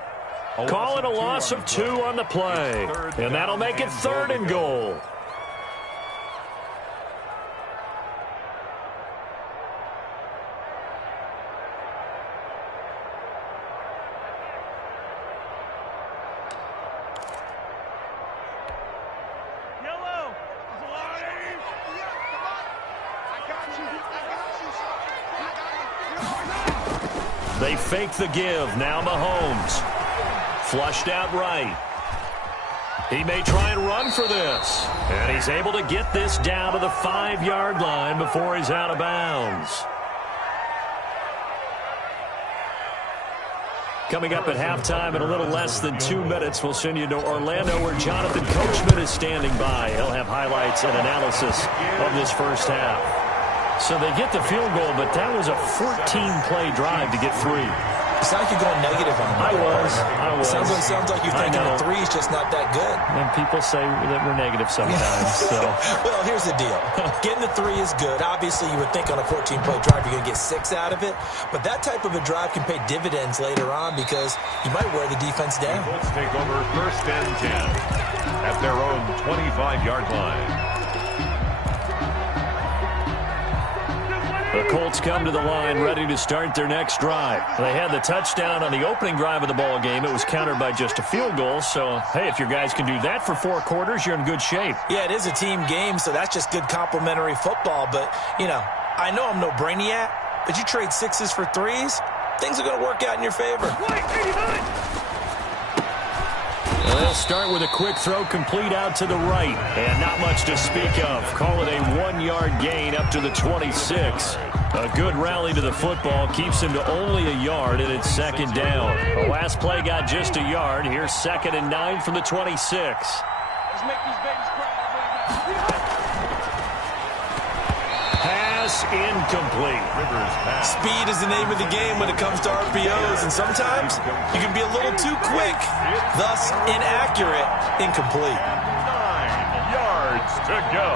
Calling a loss of 2 on the play. And that'll make it 3rd and goal. They fake the give. Now Mahomes. Flushed out right. He may try and run for this. And he's able to get this down to the 5-yard line before he's out of bounds. Coming up at halftime in a little less than 2 minutes, we'll send you to Orlando where Jonathan Coachman is standing by. He'll have highlights and analysis of this first half. So they get the field goal, but that was a 14-play drive to get 3. It sounds like you're going negative on him. I was. Sounds like you're thinking the 3's just not that good. And people say that we're negative sometimes. So. Well, here's the deal. Getting the 3 is good. Obviously, you would think on a 14-play drive you're going to get 6 out of it. But that type of a drive can pay dividends later on because you might wear the defense down. Let's take over 1st and 10 at their own 25-yard line. The Colts come to the line ready to start their next drive. They had the touchdown on the opening drive of the ball game. It was countered by just a field goal. So, hey, if your guys can do that for 4 quarters, you're in good shape. Yeah, it is a team game, so that's just good complimentary football. But, I know I'm no brainiac, but you trade 6s for 3s, things are going to work out in your favor. They'll start with a quick throw complete out to the right. And not much to speak of. Call it a 1-yard gain up to the 26. A good rally to the football keeps him to only a yard, and it's 2nd down. The last play got just a yard. Here's 2nd and 9 from the 26. Let's make these babies cry. Pass incomplete. Speed is the name of the game when it comes to RPOs, and sometimes you can be a little too quick, thus inaccurate, incomplete. 9 yards to go.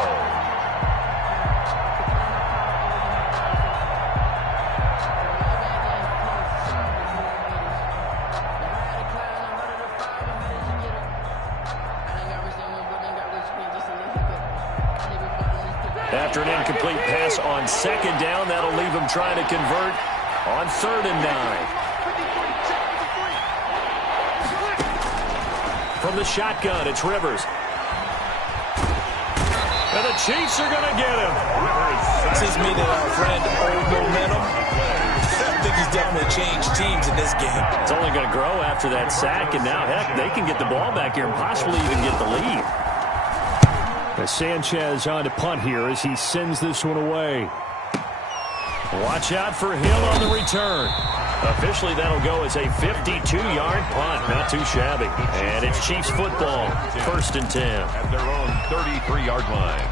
After an incomplete pass on second down, that'll leave him trying to convert on 3rd and 9. From the shotgun, it's Rivers. And the Chiefs are going to get him. Seems to me that our friend, old momentum, I think he's definitely changed teams in this game. It's only going to grow after that sack, and now, heck, they can get the ball back here and possibly even get the lead. Sanchez on to punt here as he sends this one away. Watch out for Hill on the return. Officially, that'll go as a 52-yard punt. Not too shabby. And it's Chiefs football, 1st and 10. At their own 33-yard line.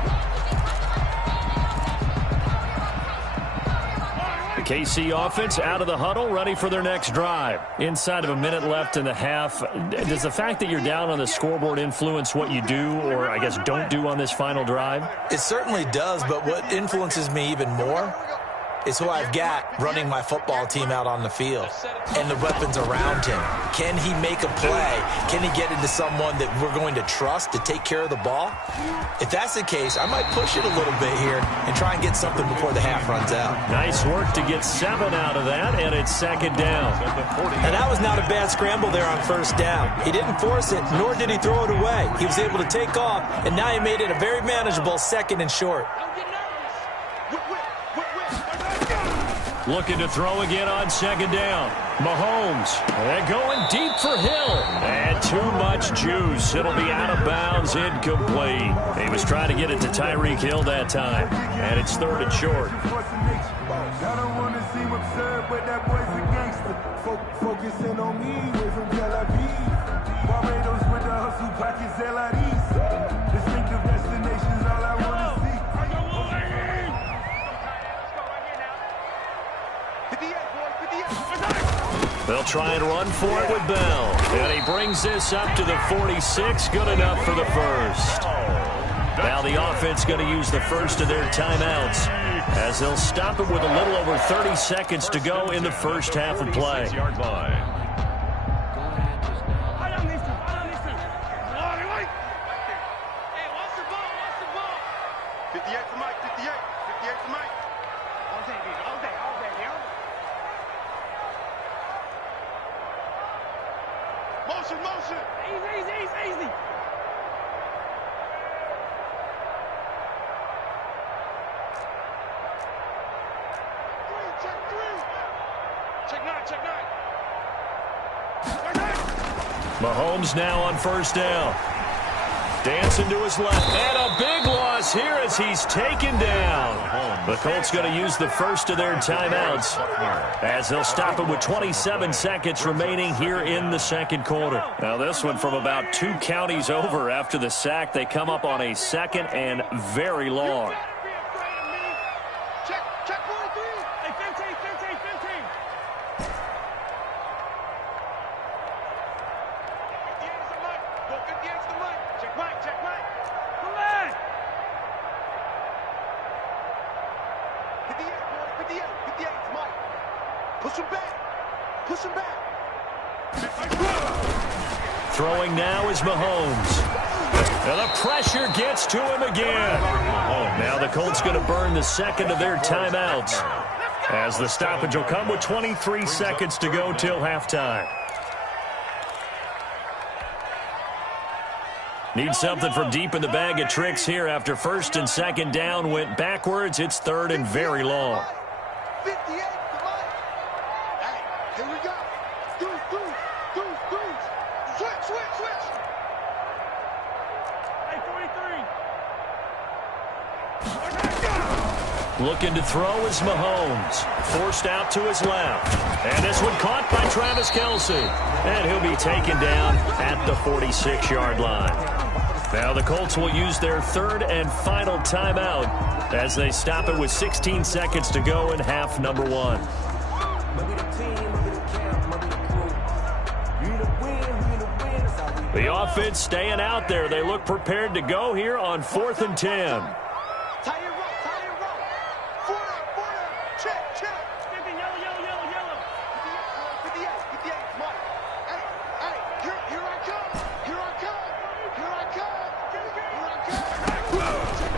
The KC offense out of the huddle, ready for their next drive. Inside of a minute left in the half, does the fact that you're down on the scoreboard influence what you do, or I guess don't do on this final drive? It certainly does, but what influences me even more is who I've got running my football team out on the field and the weapons around him. Can he make a play? Can he get into someone that we're going to trust to take care of the ball? If that's the case, I might push it a little bit here and try and get something before the half runs out. Nice work to get 7 out of that, and it's 2nd down. And that was not a bad scramble there on 1st down. He didn't force it, nor did he throw it away. He was able to take off, and now he made it a very manageable 2nd and short. Looking to throw again on 2nd down. Mahomes, and going deep for Hill. And too much juice. It'll be out of bounds, incomplete. He was trying to get it to Tyreek Hill that time. And it's 3rd and short. I don't want to seem absurd, but that boy's a gangster. Focusing on me, way from Tel Aviv. Barbados with the hustle pockets, LIDs. Distinctive destinations, all I want to see. They'll try and run for it with Bell. And he brings this up to the 46. Good enough for the 1st. Now the offense going to use the first of their timeouts as they'll stop it with a little over 30 seconds to go in the first half of play. 46-yard line. Motion. Easy. Check nine. Mahomes now on 1st down. Dancing to his left. And a big loss here as he's taken down. The Colts going to use the first of their timeouts as they'll stop it with 27 seconds remaining here in the 2nd quarter. Now this one from about 2 counties over after the sack. They come up on a 2nd and very long. Check 43. Hey, 15. Check Mike. Come on. 58, it's Mike. Push him back. Throwing now is Mahomes. And the pressure gets to him again. Now the Colts going to burn the 2nd of their timeouts as the stoppage will come with 23 seconds to go till halftime. Need something from deep in the bag of tricks here after 1st and 2nd down went backwards. It's 3rd and very long. 58, come on. Hey, here we go. Deuce. Switch. Hey, 43. Looking to throw is Mahomes. Forced out to his left. And this one caught by Travis Kelce. And he'll be taken down at the 46-yard line. Now the Colts will use their 3rd and final timeout as they stop it with 16 seconds to go in half number 1. The offense staying out there. They look prepared to go here on 4th and 10. Tie your rope. Four down. Check. 50, yellow. 58, Mike. Hey, here I come.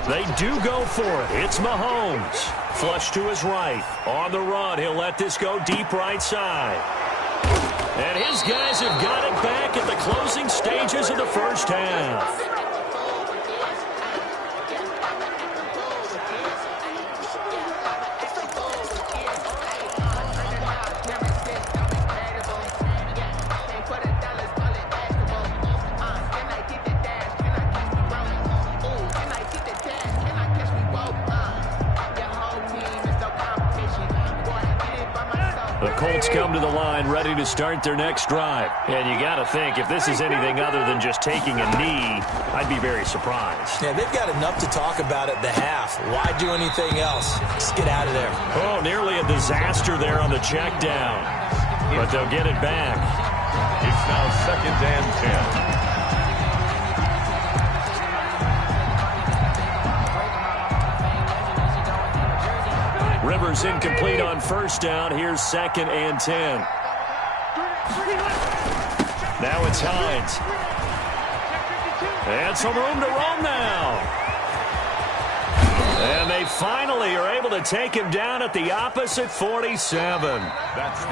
They do go for it. It's Mahomes. Flush to his right. On the run, he'll let this go deep right side. And his guys have got it back at the closing stages of the first half. The Colts come to the line ready to start their next drive. And you got to think, if this is anything other than just taking a knee, I'd be very surprised. Yeah, they've got enough to talk about at the half. Why do anything else? Just get out of there. Oh, nearly a disaster there on the check down. But they'll get it back. It's now 2nd and 10. Rivers incomplete on first down. Here's 2nd and 10. Now it's Hines. And some room to roam now. And they finally are able to take him down at the opposite 47.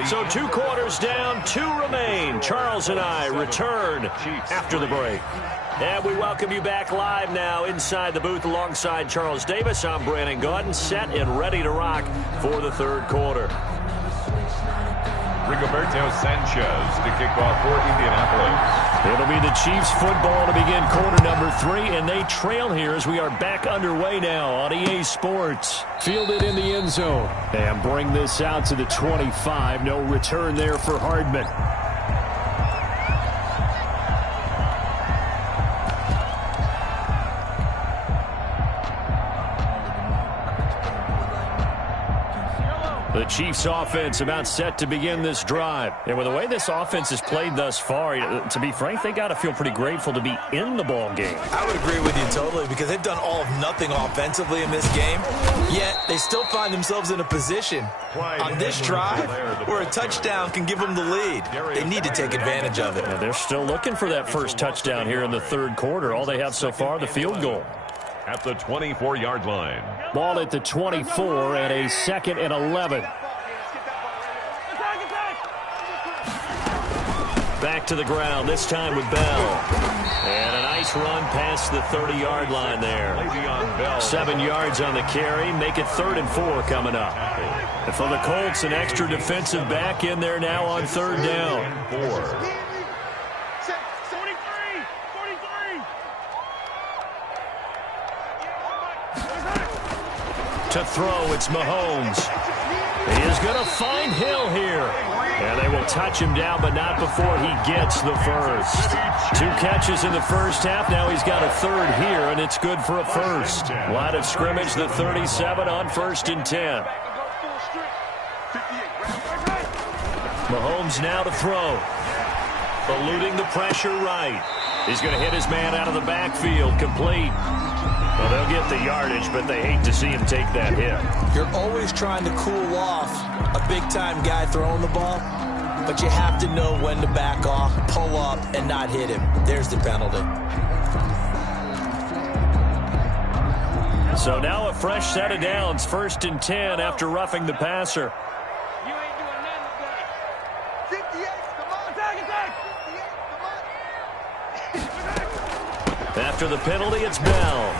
So 2 quarters down, 2 remain. Charles and I return after the break. And we welcome you back live now inside the booth alongside Charles Davis. I'm Brandon Gaudin, set and ready to rock for the third quarter. Rigoberto Sanchez to kick off for Indianapolis. It'll be the Chiefs football to begin quarter number 3, and they trail here as we are back underway now on EA Sports. Fielded in the end zone. And bring this out to the 25. No return there for Hardman. The Chiefs offense about set to begin this drive. And with the way this offense has played thus far, to be frank, they got to feel pretty grateful to be in the ball game. I would agree with you totally because they've done all of nothing offensively in this game, yet they still find themselves in a position on this drive where a touchdown can give them the lead. They need to take advantage of it. And they're still looking for that first touchdown here in the third quarter. All they have so far, the field goal. At the 24-yard line. Ball at the 24 and a 2nd and 11. Back to the ground, this time with Bell. And a nice run past the 30-yard line there. 7 yards on the carry, make it 3rd and 4 coming up. And for the Colts, an extra defensive back in there now on 3rd down. 4. To throw, it's Mahomes. He is going to find Hill here. And they will touch him down, but not before he gets the first. 2 catches in the first half. Now he's got a 3rd here, and it's good for a first. Line of scrimmage, the 37 on 1st and 10. Mahomes now to throw. Eluding the pressure right. He's going to hit his man out of the backfield. Complete. Well, they'll get the yardage, but they hate to see him take that hit. You're always trying to cool off a big-time guy throwing the ball, but you have to know when to back off, pull up, and not hit him. There's the penalty. So now a fresh set of downs, 1st and 10 after roughing the passer. You ain't doing nothing, 58, come on. Attack, 58, come on. After the penalty, it's Bell.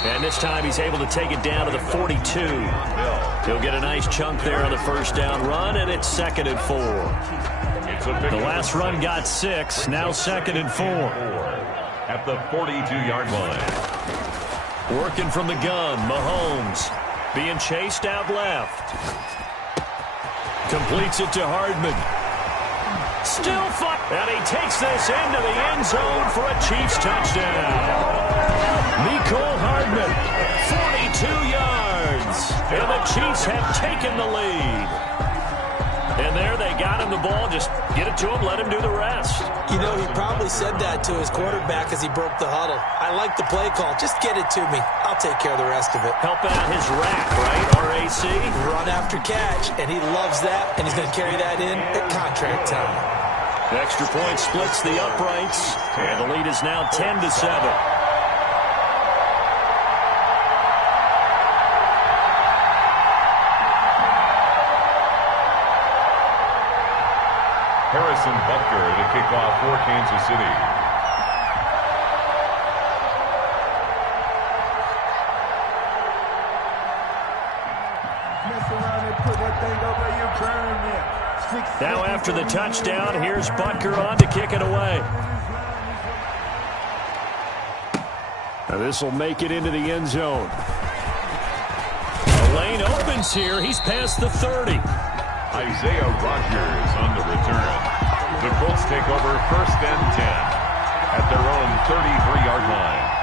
And this time he's able to take it down to the 42. He'll get a nice chunk there on the first down run, and it's 2nd and 4. The last run got 6, now 2nd and 4. At the 42-yard line. Working from the gun, Mahomes being chased out left. Completes it to Hardman. Still fun. And he takes this into the end zone for a Chiefs touchdown. Mecole Hardman, 42 yards. And the Chiefs have taken the lead. And there they got him the ball. Just get it to him, let him do the rest. You know, he probably said that to his quarterback as he broke the huddle. I like the play call. Just get it to me. I'll take care of the rest of it. Helping out his rack, right? RAC. Run after catch, and he loves that, and he's going to carry that in at contract time. The extra point splits the uprights, and the lead is now 10-7. Harrison Butker to kick off for Kansas City. Now after the touchdown, here's Butker on to kick it away. Now this will make it into the end zone. The lane opens here. He's past the 30. Isaiah Rodgers on the return. The Colts take over 1st and 10 at their own 33-yard line.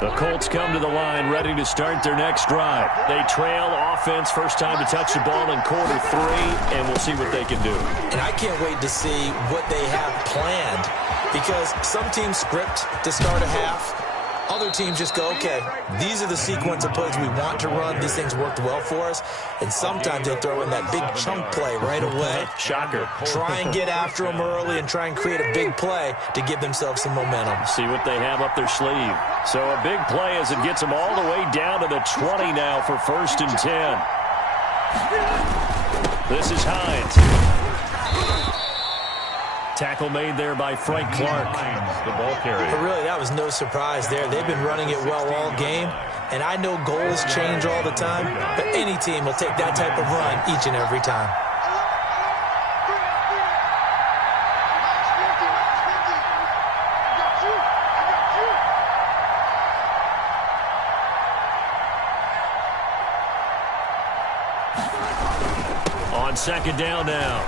The Colts come to the line ready to start their next drive. They trail offense, first time to touch the ball in quarter 3, and we'll see what they can do. And I can't wait to see what they have planned, because some teams script to start a half. Other teams just go, okay, these are the sequence of plays we want to run. These things worked well for us. And sometimes they throw in that big chunk play right away. Shocker. Try and get after them early and try and create a big play to give themselves some momentum. See what they have up their sleeve. So a big play as it gets them all the way down to the 20 now for 1st and 10. This is Hines. Tackle made there by Frank Clark. The ball carrier. But really, that was no surprise there. They've been running it well all game. And I know goals change all the time, but any team will take that type of run each and every time. On 2nd down now,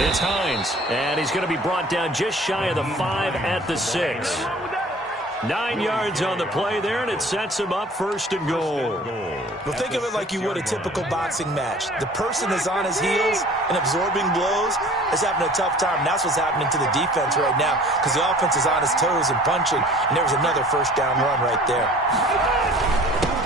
it's Hines, and he's going to be brought down just shy of the 5 at the 6. 9 yards on the play there, and it sets him up 1st and goal. Well, think of it like you would a typical boxing match. The person is on his heels and absorbing blows is having a tough time. And that's what's happening to the defense right now, because the offense is on his toes and punching, and there was another 1st down run right there.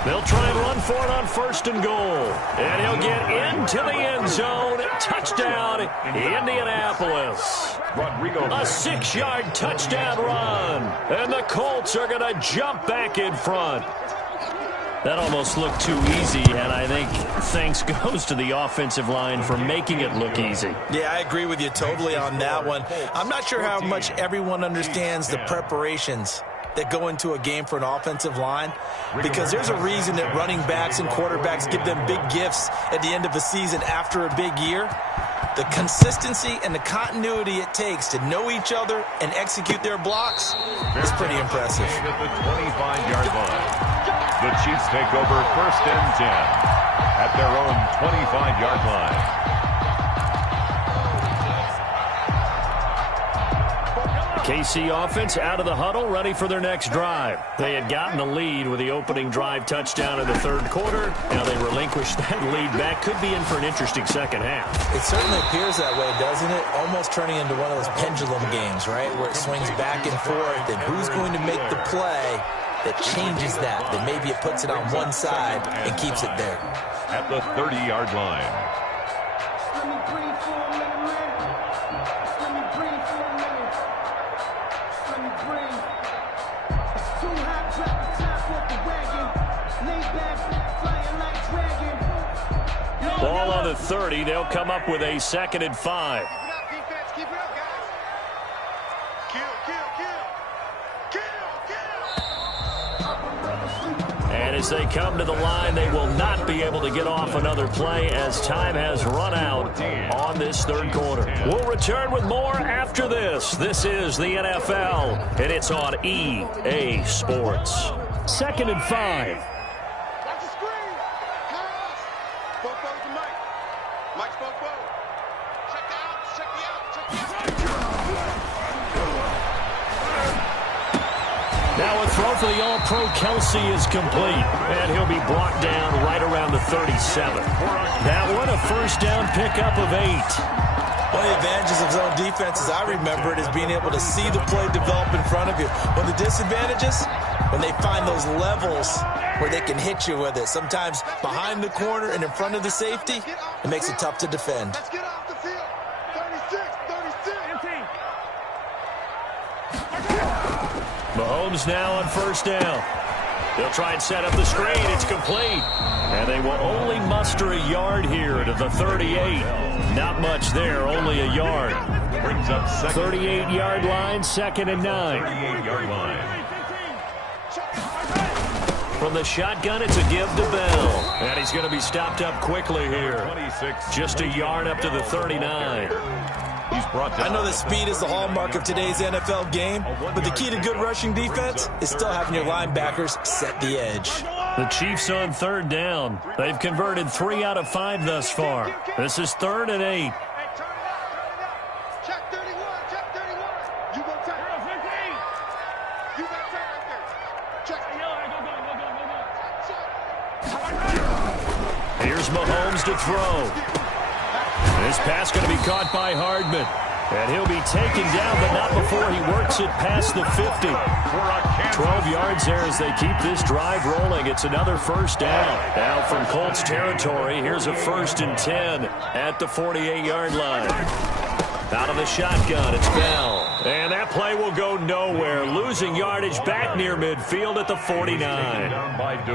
They'll try and run for it on 1st and goal. And he'll get into the end zone. Touchdown, Indianapolis. A 6-yard touchdown run. And the Colts are going to jump back in front. That almost looked too easy, and I think thanks goes to the offensive line for making it look easy. Yeah, I agree with you totally on that one. I'm not sure how much everyone understands the preparations that go into a game for an offensive line, because there's a reason that running backs and quarterbacks give them big gifts at the end of a season after a big year. The consistency and the continuity it takes to know each other and execute their blocks is pretty impressive. At the 25-yard line, the Chiefs take over 1st and 10 at their own 25-yard line. KC offense out of the huddle, ready for their next drive. They had gotten the lead with the opening drive touchdown in the 3rd quarter. Now they relinquished that lead back. Could be in for an interesting 2nd half. It certainly appears that way, doesn't it? Almost turning into one of those pendulum games, right, where it swings back and forth, and who's going to make the play that changes that maybe it puts it on one side and keeps it there. At the 30-yard line. Ball on the 30. They'll come up with a 2nd and 5. Keep it up, defense. Keep it up, guys. Kill. And as they come to the line, they will not be able to get off another play as time has run out on this 3rd quarter. We'll return with more after this. This is the NFL, and it's on EA Sports. 2nd and 5. Watch the screen. Pass. Both to Mike. Mike's both. Check the out. Check the out. Now a throw for the All-Pro Kelsey is complete, and he'll be blocked down right around the 37. That one, a 1st down pickup of 8. One of the advantages of zone defense, as I remember it, is being able to see the play develop in front of you. One of the disadvantages, when they find those levels where they can hit you with it, sometimes behind the corner and in front of the safety, it makes it tough to defend. Let's get off the field. 36. Mahomes now on first down. They'll try and set up the screen. It's complete. And they will only muster a yard here to the 38. Not much there, only a yard. Brings up 38-yard line, 2nd and 9. 38-yard line. From the shotgun, it's a give to Bell. And he's going to be stopped up quickly here. 26. Just a yard up to the 39. He's brought down. I know that speed is the hallmark of today's NFL game, but the key to good rushing defense is still having your linebackers set the edge. The Chiefs on 3rd down. They've converted 3 out of 5 thus far. This is 3rd and 8. Check 31, check 31. You go check. You got check right there. Check. Here's Mahomes to throw. This pass going to be caught by Hardman. And he'll be taken down, but not before he works it past the 50. 12 yards there as they keep this drive rolling. It's another first down. Now from Colts territory, here's a 1st and 10 at the 48-yard line. Out of the shotgun, it's Bell. And that play will go nowhere. Losing yardage back near midfield at the 49.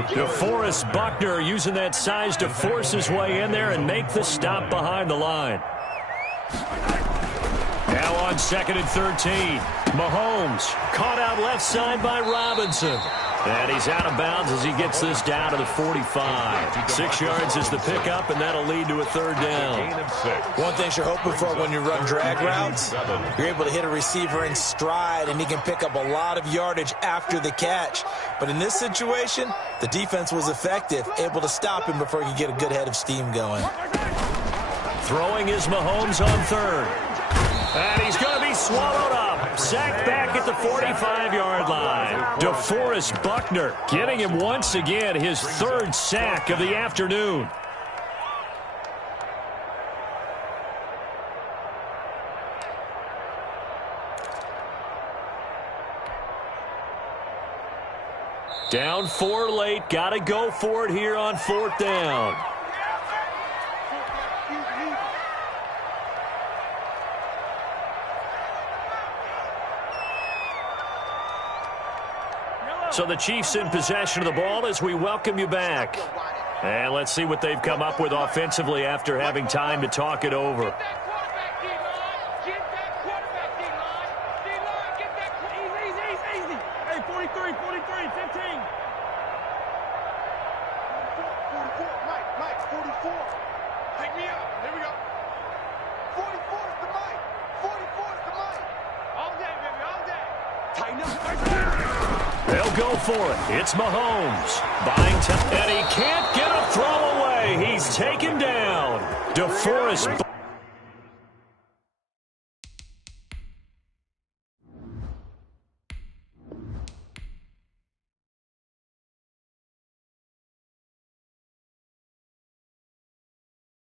DeForest Buckner using that size to force his way in there and make the stop behind the line. Now on 2nd and 13. Mahomes caught out left side by Robinson. And he's out of bounds as he gets this down to the 45. 6 yards is the pickup, and that'll lead to a 3rd down. One thing you're hoping for when you run drag routes, you're able to hit a receiver in stride, and he can pick up a lot of yardage after the catch. But in this situation, the defense was effective, able to stop him before he could get a good head of steam going. Throwing is Mahomes on 3rd. And he's going to be swallowed up. Sacked back at the 45-yard line. DeForest Buckner getting him once again his 3rd sack of the afternoon. Down 4 late. Got to go for it here on 4th down. So the Chiefs in possession of the ball as we welcome you back. And let's see what they've come up with offensively after having time to talk it over. They'll go for it. It's Mahomes. Buying time. And he can't get a throw away. He's taken down. DeForest